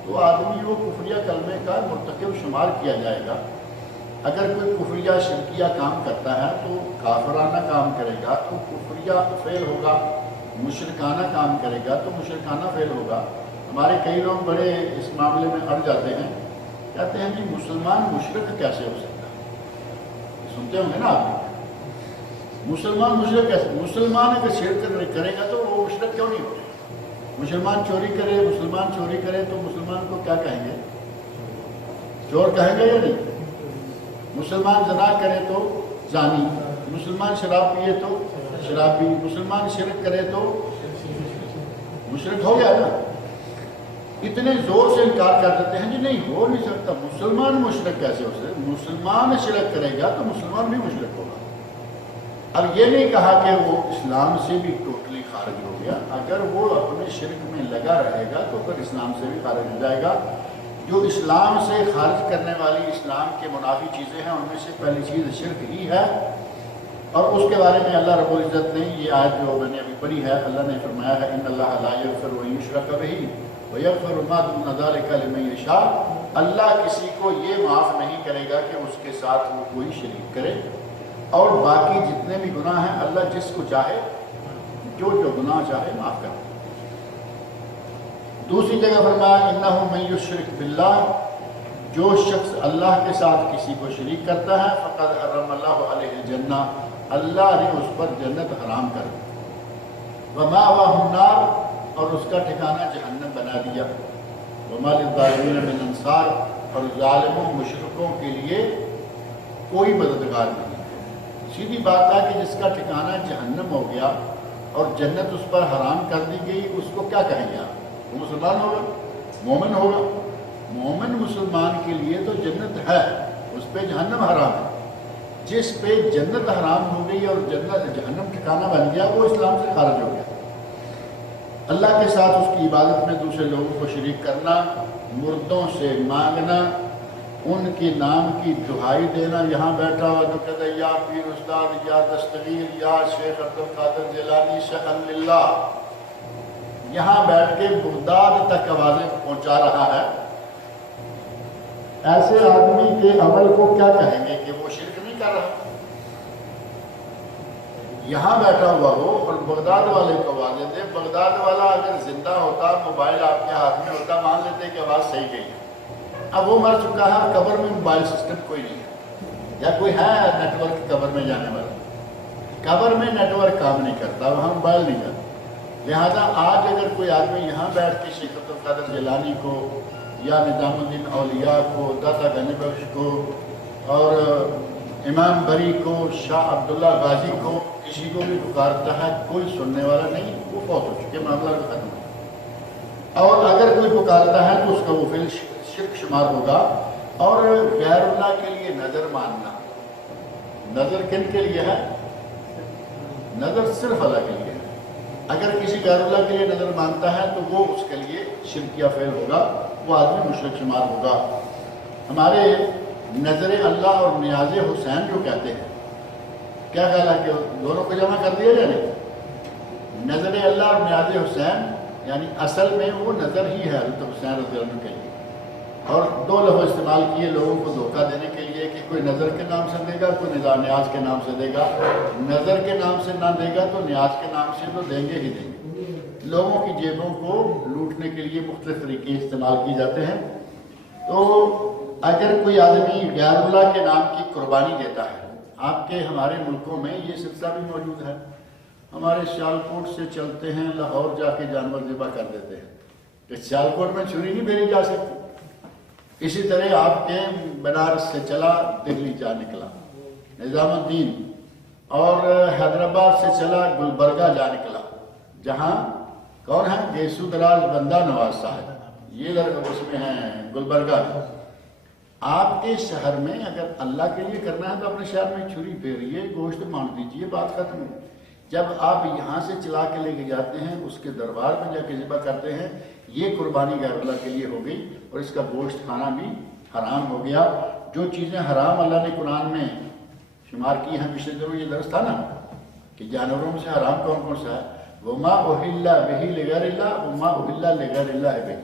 تو آدمی وہ کفریہ کلمے کا مرتکب شمار کیا جائے گا. اگر کوئی کفریہ شرکیہ کام کرتا ہے تو کافرانہ کام کرے گا تو کفریہ فعل ہوگا، مشرکانہ کام کرے گا تو مشرکانہ فعل ہوگا. ہمارے کئی لوگ بڑے اس معاملے میں اڑ جاتے ہیں، کہتے ہیں جی مسلمان مشرک کیسے ہو سکتا ہے؟ سنتے ہوں گے نا آپ، مسلمان مشرک کیسے؟ مسلمان اگر شرک کرے گا تو وہ مشرک کیوں نہیں ہوگا؟ مسلمان چوری کرے تو مسلمان کو کیا کہیں گے؟ چور کہیں گے یا نہیں؟ مسلمان زنا کرے تو زانی، مسلمان شراب پیے تو شرابی، مسلمان شرک کرے تو مشرک ہو گیا نا. اتنے زور سے انکار کر دیتے ہیں جی نہیں ہو نہیں سکتا، مسلمان مشرک کیسے ہو سکتا؟ مسلمان شرک کرے گا تو مسلمان بھی مشرک ہوگا. اب یہ نہیں کہا کہ وہ اسلام سے بھی ٹوٹلی خارج ہو گیا، اگر وہ اپنے شرک میں لگا رہے گا تو پھر اسلام سے بھی خارج ہو جائے گا. جو اسلام سے خارج کرنے والی اسلام کے منافی چیزیں ہیں ان میں سے پہلی چیز شرک ہی ہے، اور اس کے بارے میں اللہ رب العزت نے یہ آیت جو میں نے ابھی پڑھی ہے، اللہ نے فرمایا ہے ان اللہ لا یغفر ان یشرک بہ ویغفر ما دون ذلک لمن یشاء. اللہ کسی کو یہ معاف نہیں کرے گا کہ اس کے ساتھ وہ کوئی شریک کرے، اور باقی جتنے بھی گناہ ہیں اللہ جس کو چاہے جو گناہ چاہے معاف کر. دوسری جگہ فرمایا انہ من یشرک باللہ، جو شخص اللہ کے ساتھ کسی کو شریک کرتا ہے فقد حرم اللہ علیہ الجنہ، اللہ نے اس پر جنت حرام کر دی. ومأواہ النار، اور اس کا ٹھکانہ جہنم بنا دیا. وما للظالمین من انصار، اور ظالموں مشرکوں کے لیے کوئی مددگار نہیں. سیدھی بات ہے کہ جس کا ٹھکانہ جہنم ہو گیا اور جنت اس پر حرام کر دی گئی، اس کو کیا کہیں گے آپ؟ وہ مسلمان ہوگا، مومن ہوگا. مومن مسلمان کے لیے تو جنت ہے، اس پہ جہنم حرام ہے. جس پہ جنت حرام ہو گئی اور جہنم ٹھکانہ بن گیا وہ اسلام سے خارج ہو گیا. اللہ کے ساتھ اس کی عبادت میں دوسرے لوگوں کو شریک کرنا، مردوں سے مانگنا، ان کے نام کی دہائی دینا، یہاں بیٹھا ہوا تو کہتا ہے یا پیر استاد یا دستگیر یا شیخ عبد القادر جیلانی شیخن للہ، یہاں بیٹھ کے بغداد تک آوازیں پہنچا رہا ہے. ایسے آدمی کے عمل کو کیا کہیں گے کہ وہ شرک نہیں کر رہا؟ یہاں بیٹھا ہوا ہو اور بغداد والے کو آوازیں دے. بغداد والا اگر زندہ ہوتا، موبائل آپ کے ہاتھ میں ہوتا، مان لیتے کہ آواز صحیح گئی. اب وہ مر چکا ہے، قبر میں موبائل سسٹم کوئی نہیں ہے، یا کوئی ہے نیٹ ورک قبر میں جانے والا؟ قبر میں نیٹ ورک کام نہیں کرتا، وہاں موبائل نہیں کرتا. لہذا آج اگر کوئی آدمی یہاں بیٹھ کے شیخ عبد القادر جیلانی کو یا نظام الدین اولیاء کو، داتا گنج بخش کو اور امام بری کو، شاہ عبداللہ غازی کو، کسی کو بھی پکارتا ہے، کوئی سننے والا نہیں، وہ فوت ہو چکے، معاملہ ختم ہے. اور اگر کوئی پکارتا ہے تو اس کا وہ فعل شرک شمار ہوگا. اور غیر اللہ کے لیے نظر ماننا، نظر کن کے لیے ہے؟ نظر صرف اللہ کے لیے ہے. اگر کسی غیر اللہ کے لیے نظر مانتا ہے تو وہ اس کے لیے شرکیہ فعل ہوگا، وہ آدمی مشرک شمار ہوگا. ہمارے نظر اللہ اور نیاز حسین جو کہتے ہیں، کیا خیال ہے کہ دونوں کو جمع کر دیا جائے؟ نظر اللہ اور نیاز حسین یعنی اصل میں وہ نظر ہی ہے حضرت حسین رضی اللہ عنہ کے لیے، اور دو لفظ استعمال کیے لوگوں کو دھوکہ دینے کے لیے کہ کوئی نظر کے نام سے دے گا، کوئی نیاز کے نام سے دے گا۔ نظر کے نام سے نہ دے گا تو نیاز کے نام سے تو دیں گے ہی دیں گے۔ لوگوں کی جیبوں کو لوٹنے کے لیے مختلف طریقے استعمال کیے جاتے ہیں۔ تو اگر کوئی آدمی غیر اللہ کے نام کی قربانی دیتا ہے، آپ کے ہمارے ملکوں میں یہ سلسلہ بھی موجود ہے، ہمارے سیالکوٹ سے چلتے ہیں لاہور جا کے جانور ذبح کر دیتے ہیں کہ سیالکوٹ میں چھری نہیں پھیری جا سکتی۔ اسی طرح آپ کے بنارس سے چلا دہلی جا نکلا نظام الدین، اور حیدرآباد سے چلا گلبرگہ جا نکلا، جہاں کون ہے گیسو دراز بندہ نواز صاحب، یہ اس میں ہیں گلبرگہ میں۔ آپ کے شہر میں اگر اللہ کے لیے کرنا ہے تو اپنے شہر میں چھری پھیریے، گوشت مانڈ دیجیے، بات ختم ہے۔ جب آپ یہاں سے چلا کے لے کے جاتے ہیں، اس کے دربار میں جا کے ذبح کرتے ہیں، یہ قربانی غیر اللہ کے لیے ہو گئی، اور اس کا گوشت کھانا بھی حرام ہو گیا۔ جو چیزیں حرام اللہ نے قرآن میں شمار کی ہیں، پچھلے دنوں یہ درس تھا نا کہ جانوروں میں سے حرام کون کون سا ہے، وما اہل بہ لغیر اللہ وما اہل لغیر اللہ بہ،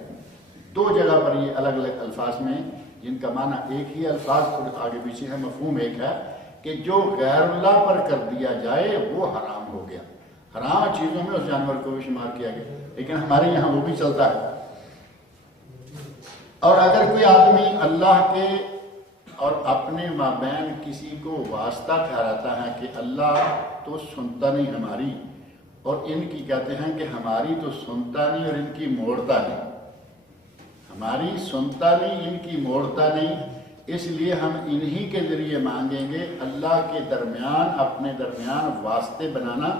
دو جگہ پر یہ الگ الگ الفاظ میں، جن کا معنی ایک ہی الفاظ تھوڑے آگے پیچھے ہے، مفہوم ایک ہے کہ جو غیر اللہ پر کر دیا جائے وہ حرام ہو گیا۔ حرام چیزوں میں اس جانور کو بھی شمار کیا گیا، لیکن ہمارے یہاں وہ بھی چلتا ہے۔ اور اگر کوئی آدمی اللہ کے اور اپنے مابین کسی کو واسطہ ٹھہراتا ہے کہ اللہ تو سنتا نہیں ہماری، اور ان کی کہتے ہیں کہ ہماری تو سنتا نہیں اور ان کی موڑتا نہیں، ہماری سنتا نہیں ان کی موڑتا نہیں، اس لیے ہم انہی کے ذریعے مانگیں گے۔ اللہ کے درمیان اپنے درمیان واسطے بنانا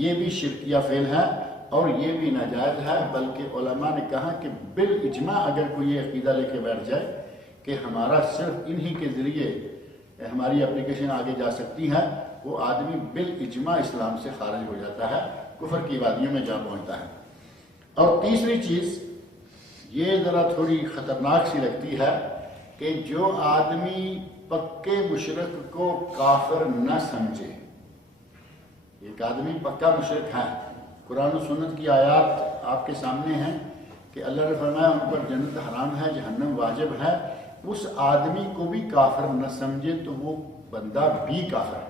یہ بھی شرکیہ فعل ہے اور یہ بھی ناجائز ہے، بلکہ علماء نے کہا کہ بالاجماع اگر کوئی یہ عقیدہ لے کے بیٹھ جائے کہ ہمارا صرف انہی کے ذریعے ہماری اپلیکیشن آگے جا سکتی ہے، وہ آدمی بالاجماع اسلام سے خارج ہو جاتا ہے، کفر کی وادیوں میں جا پہنچتا ہے۔ اور تیسری چیز یہ ذرا تھوڑی خطرناک سی لگتی ہے کہ جو آدمی پکے مشرک کو کافر نہ سمجھے، ایک آدمی پکا مشرک ہے، قرآن و سنت کی آیات آپ کے سامنے ہیں کہ اللہ نے فرمایا ان پر جنت حرام ہے، جہنم واجب ہے، اس آدمی کو بھی کافر نہ سمجھے تو وہ بندہ بھی کافر ہے۔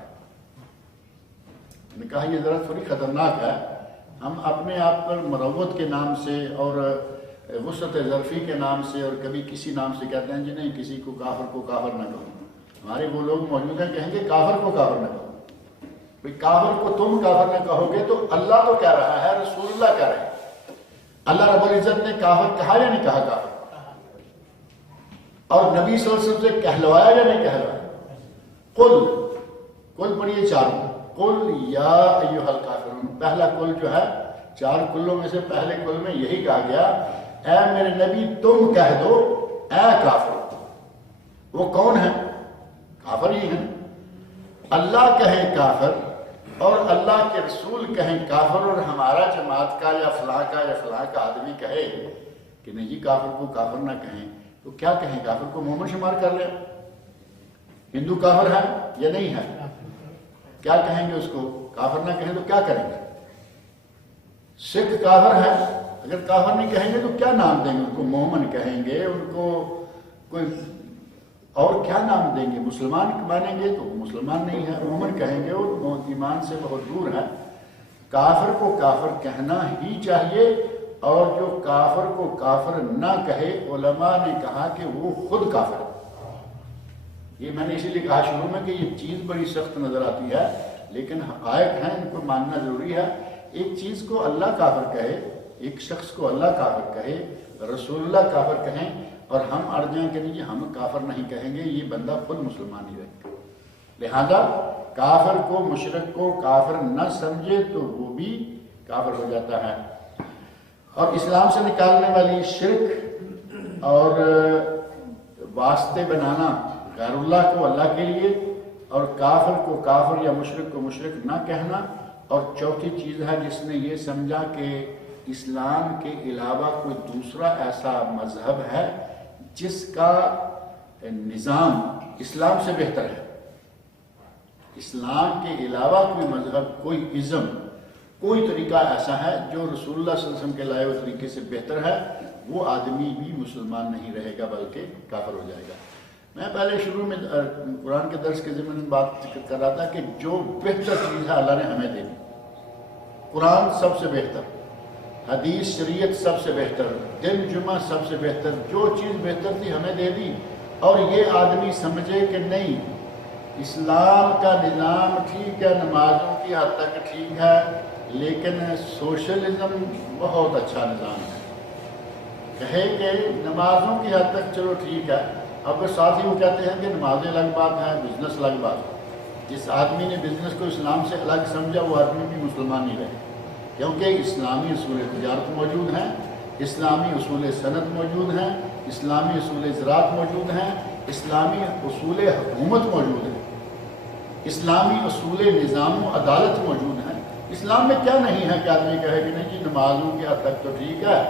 میں نے کہا یہ ذرا تھوڑی خطرناک ہے۔ ہم اپنے آپ پر مروت کے نام سے اور وسعت ظرفی کے نام سے اور کبھی کسی نام سے کہتے ہیں جی نہیں کسی کو کافر نہ کہو۔ ہمارے وہ لوگ موجود ہیں کہیں گے کافر کو کافر نہ کہو۔ بھئی کافر کو تم کافر نہ کہو گے تو اللہ تو کہہ رہا ہے، رسول اللہ کہہ رہے ہیں۔ اللہ رب العزت نے کافر کہا یا نہیں کہا کافر؟ اور نبی صلی اللہ علیہ وسلم سے کہلوایا یا نہیں کہلوایا؟ قل پڑھیے چاروں، قل یا ایھا الکافرون، پہلا قل جو ہے چار کلوں میں سے پہلے کل میں یہی کہا گیا اے میرے نبی تم کہہ دو اے کافر۔ وہ کون ہے؟ کافر ہی ہیں۔ اللہ کہیں کافر اور اللہ کے رسول کہیں کافر، اور ہمارا جماعت کا یا فلاں کا آدمی کہے کہ نہیں جی کافر کو کافر نہ کہیں، تو کیا کہیں؟ کافر کو مومن شمار کر لیں؟ ہندو کافر ہے یا نہیں ہے؟ کیا کہیں گے اس کو؟ کافر نہ کہیں تو کیا کریں گے؟ سکھ کافر ہے، اگر کافر نہیں کہیں گے تو کیا نام دیں گے ان کو؟ مومن کہیں گے، ان کو کوئی اور کیا نام دیں گے؟ مسلمان مانیں گے تو وہ مسلمان نہیں ہے، مومن کہیں گے وہ ایمان سے بہت دور ہے۔ کافر کو کافر کہنا ہی چاہیے، اور جو کافر کو کافر نہ کہے علماء نے کہا کہ وہ خود کافر ہے۔ یہ میں نے اسی لیے کہا شروع میں کہ یہ چیز بڑی سخت نظر آتی ہے، لیکن حقائق ہیں، ان کو ماننا ضروری ہے۔ ایک چیز کو اللہ کافر کہے، ایک شخص کو اللہ کافر کہے، رسول اللہ کافر کہیں، اور ہم اڑ جائیں کہ نہیں ہم کافر نہیں کہیں گے، یہ بندہ خود مسلمان ہی رہے گا۔ لہذا کافر کو مشرک کو کافر نہ سمجھے تو وہ بھی کافر ہو جاتا ہے۔ اور اسلام سے نکالنے والی شرک اور واسطے بنانا غیر اللہ کو اللہ کے لیے، اور کافر کو کافر یا مشرک کو مشرک نہ کہنا، اور چوتھی چیز ہے جس نے یہ سمجھا کہ اسلام کے علاوہ کوئی دوسرا ایسا مذہب ہے جس کا نظام اسلام سے بہتر ہے، اسلام کے علاوہ کوئی مذہب، کوئی ازم، کوئی طریقہ ایسا ہے جو رسول اللہ صلی اللہ علیہ وسلم کے لائے ہوئے طریقے سے بہتر ہے، وہ آدمی بھی مسلمان نہیں رہے گا بلکہ کافر ہو جائے گا۔ میں پہلے شروع میں قرآن کے درس کے ضمن میں بات کر رہا تھا کہ جو بہتر چیز ہے اللہ نے ہمیں دے دی۔ قرآن سب سے بہتر، حدیث شریعت سب سے بہتر، دن جمعہ سب سے بہتر، جو چیز بہتر تھی ہمیں دے دی، اور یہ آدمی سمجھے کہ نہیں اسلام کا نظام ٹھیک ہے، نمازوں کی حد تک ٹھیک ہے، لیکن سوشلزم بہت اچھا نظام ہے۔ کہے کہ نمازوں کی حد تک چلو ٹھیک ہے، اب ساتھ ہی وہ کہتے ہیں کہ نمازیں الگ بات ہے، بزنس الگ بات ہے۔ جس آدمی نے بزنس کو اسلام سے الگ سمجھا وہ آدمی بھی مسلمان نہیں رہے، کیونکہ اسلامی اصول تجارت موجود ہیں، اسلامی اصول صنعت موجود ہیں، اسلامی اصول زراعت موجود ہیں، اسلامی اصول حکومت موجود ہیں، اسلامی اصول نظام و عدالت موجود ہیں۔ اسلام میں کیا نہیں ہے کہ آدمی کہے کہ نہیں جی نمازوں کی حد تک تو ٹھیک ہے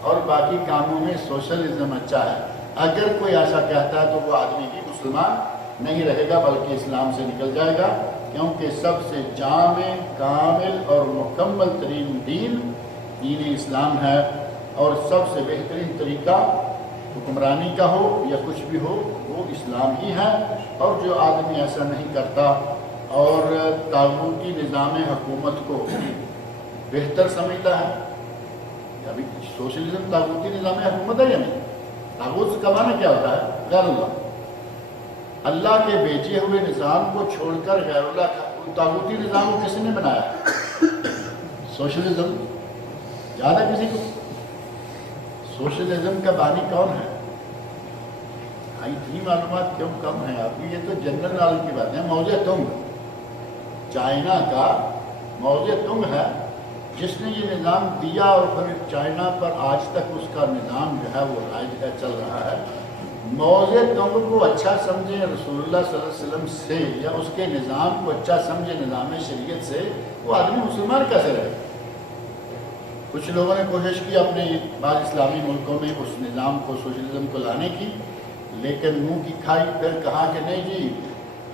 اور باقی کاموں میں سوشلزم اچھا ہے۔ اگر کوئی ایسا کہتا ہے تو وہ آدمی بھی مسلمان نہیں رہے گا بلکہ اسلام سے نکل جائے گا، کیونکہ سب سے جامع، کامل اور مکمل ترین دین اسلام ہے، اور سب سے بہترین طریقہ حکمرانی کا ہو یا کچھ بھی ہو وہ اسلام ہی ہے۔ اور جو آدمی ایسا نہیں کرتا اور طاغوتی نظام حکومت کو بہتر سمجھتا ہے، ابھی سوشلزم طاغوتی نظام حکومت ہے یا نہیں؟ طاغوت کا معنی کیا ہوتا ہے؟ غیر اللہ، اللہ کے بھیجے ہوئے نظام کو چھوڑ کر غیر اللہ کا طاغوتی نظام کو کس نے بنایا؟ سوشلزم۔ یاد ہے کسی کو سوشلزم کا بانی کون ہے؟ اتنی معلومات کیوں کم ہے آپ کی؟ یہ تو جنرل نالج کی بات ہے۔ موزے تنگ، چائنا کا موزے تنگ ہے جس نے یہ نظام دیا، اور پھر چائنا پر آج تک اس کا نظام جو ہے وہ رائج ہے، چل رہا ہے۔ موزے تنگ کو اچھا سمجھیں رسول اللہ صلی اللہ علیہ وسلم سے، یا اس کے نظام کو اچھا سمجھیں نظام شریعت سے، وہ آدمی مسلمان کیسے رہے؟ کچھ لوگوں نے کوشش کی اپنے بعض اسلامی ملکوں میں اس نظام کو، سوشلزم کو لانے کی، لیکن منہ کی کھائی، پھر کہا کہ نہیں جی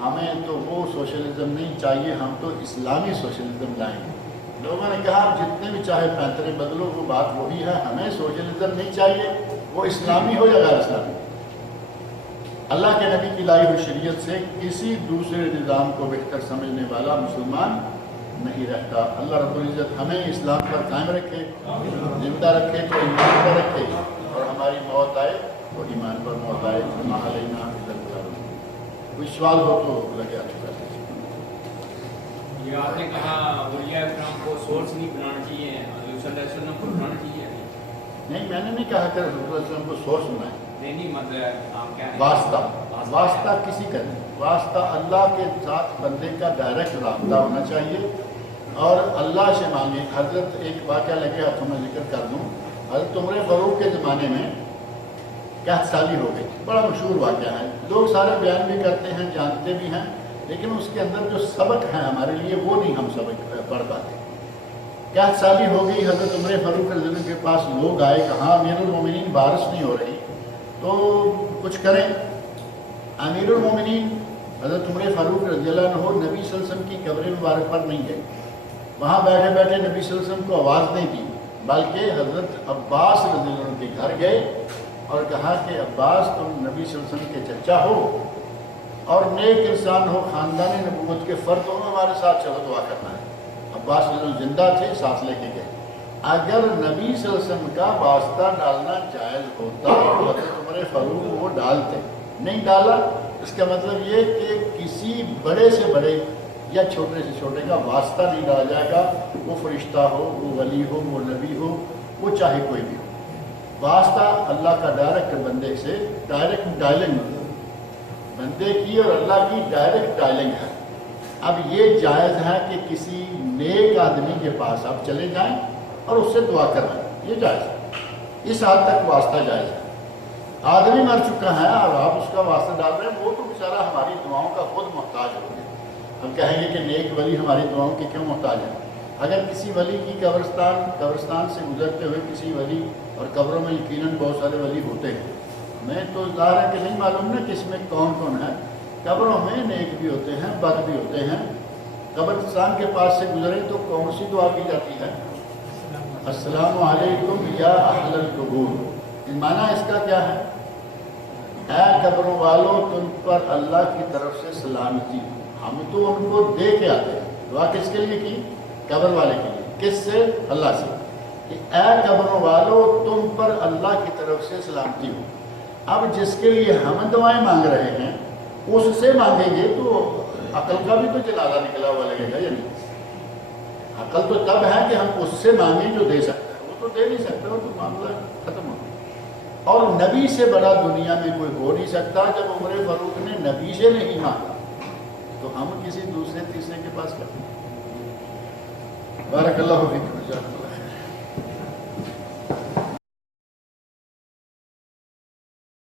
ہمیں تو وہ سوشلزم نہیں چاہیے، ہم تو اسلامی سوشلزم لائیں گے۔ لوگوں نے کہا جتنے بھی چاہے پینترے بدلو، وہ بات وہی ہے، ہمیں سوشلزم نہیں چاہیے، وہ اسلامی ہو یا غیر اسلامی۔ اللہ کے نبی کی لائی ہوئی شریعت سے کسی دوسرے نظام کو بہتر سمجھنے والا مسلمان نہیں رہتا۔ اللہ رب العزت ہمیں اسلام پر قائم رکھے، زندہ رکھے تو ایمان پر رکھے، اور ہماری موت آئے تو ایمان پر موت آئے۔ وما علینا الا البلاغ۔ کوئی سوال ہو تو لگے آپ کر دیجیے۔ یہ آپ نے کہا اولیاء کرام کو سورس نہیں بنانا چاہیے، حضور صلی اللہ علیہ وسلم کو بنانا چاہیے؟ نہیں، میں نے نہیں کہا کہ رسول اللہ صلی اللہ علیہ وسلم کو سورس بنائے۔ نہیں مطلب آپ کیا واسطہ کسی کا نہیں، واسطہ اللہ کے ساتھ بندے کا ڈائریکٹ رابطہ ہونا چاہیے اور اللہ سے مانگے۔ حضرت ایک واقعہ لگے ہاتھوں میں ذکر کر دوں، حضرت عمر فاروق کے زمانے میں قحط سالی ہو گئی، بڑا مشہور واقعہ ہے، لوگ سارے بیان بھی کرتے ہیں، جانتے بھی ہیں، لیکن اس کے اندر جو سبق ہے ہمارے لیے وہ نہیں ہم سبق پڑھ پاتے۔ قحط سالی ہو گئی، حضرت عمر فاروق رضی اللہ عنہ کے پاس لوگ آئے، کہا امیر المومنین بارش نہیں ہو رہی تو کچھ کریں۔ امیر المومنین حضرت عمر فاروق رضی اللہ عنہ نبی صلی اللہ علیہ وسلم کی قبر مبارک پر نہیں گئے، وہاں بیٹھے بیٹھے نبی صلی اللہ علیہ وسلم کو آواز نہیں دی، بلکہ حضرت عباس رضی اللہ عنہ کے گھر گئے اور کہا کہ عباس تم نبی صلی اللہ علیہ وسلم کے چچا ہو اور نیک انسان ہو، خاندان نبوت کے فرد ہو، ہمارے ساتھ چلو دعا کرنا ہے۔ عباس رضی اللہ عنہ زندہ تھے، ساتھ لے کے گئے۔ اگر نبی صلی اللہ علیہ وسلم کا واسطہ ڈالنا جائز ہوتا تو حضرت عمر فاروق وہ ڈالتے، نہیں ڈالا۔ اس کا مطلب یہ کہ کسی بڑے سے بڑے یا چھوٹے سے چھوٹے کا واسطہ نہیں ڈالا جائے گا، وہ فرشتہ ہو، وہ ولی ہو، وہ نبی ہو، وہ چاہے کوئی بھی ہو۔ واسطہ اللہ کا ڈائریکٹ بندے سے، ڈائریکٹ ڈائلنگ بندے کی اور اللہ کی ڈائریکٹ ڈائلنگ ہے۔ اب یہ جائز ہے کہ کسی نیک آدمی کے پاس آپ چلے جائیں اور اس سے دعا کروائیں، یہ جائز ہے، اس حد تک واسطہ جائز ہے۔ آدمی مر چکا ہے اور آپ اس کا واسطہ ڈال رہے ہیں، وہ تو بیچارہ ہماری دعاؤں کا خود محتاج ہو گیا۔ ہم کہیں گے کہ نیک ولی ہماری دعاؤں کے کیوں محتاج ہے؟ اگر کسی ولی کی قبرستان سے گزرتے ہوئے کسی ولی، اور قبروں میں یقیناً بہت سارے ولی ہوتے ہیں، میں تو ظاہر ہے کہ نہیں معلوم نا کہ اس میں کون کون ہے، قبروں میں نیک بھی ہوتے ہیں، بد بھی ہوتے ہیں، قبرستان کے پاس سے گزریں تو کون سی دعا کی جاتی ہے؟ السلام علیکم یا اہل القبور۔ معنی اس کا کیا ہے؟ اے قبروں والوں تم پر اللہ کی طرف سے سلامتی۔ ہم تو ان کو دے کے آتے ہیں۔ دعا کس کے لیے کی؟ قبر والے کے لیے۔ کس سے؟ اللہ سے، کہ اے قبروں والوں تم پر اللہ کی طرف سے سلامتی ہو۔ اب جس کے لیے ہم دعائیں مانگ رہے ہیں اس سے مانگیں گے تو عقل کا بھی تو جنازہ نکلا ہوا لگے گا یا نہیں؟ عقل تو تب ہے کہ ہم اس سے مانگیں جو دے سکتا ہے، وہ تو دے نہیں سکتا، وہ تو معاملہ ختم ہو گیا۔ اور نبی سے بڑا دنیا میں کوئی ہو نہیں سکتا۔ جب عمر فاروق نے نبی سے نہیں مانگا تو ہم کسی دوسرے تیسرے کے پاس کرتے ہیں۔ بارک اللہ فیکم۔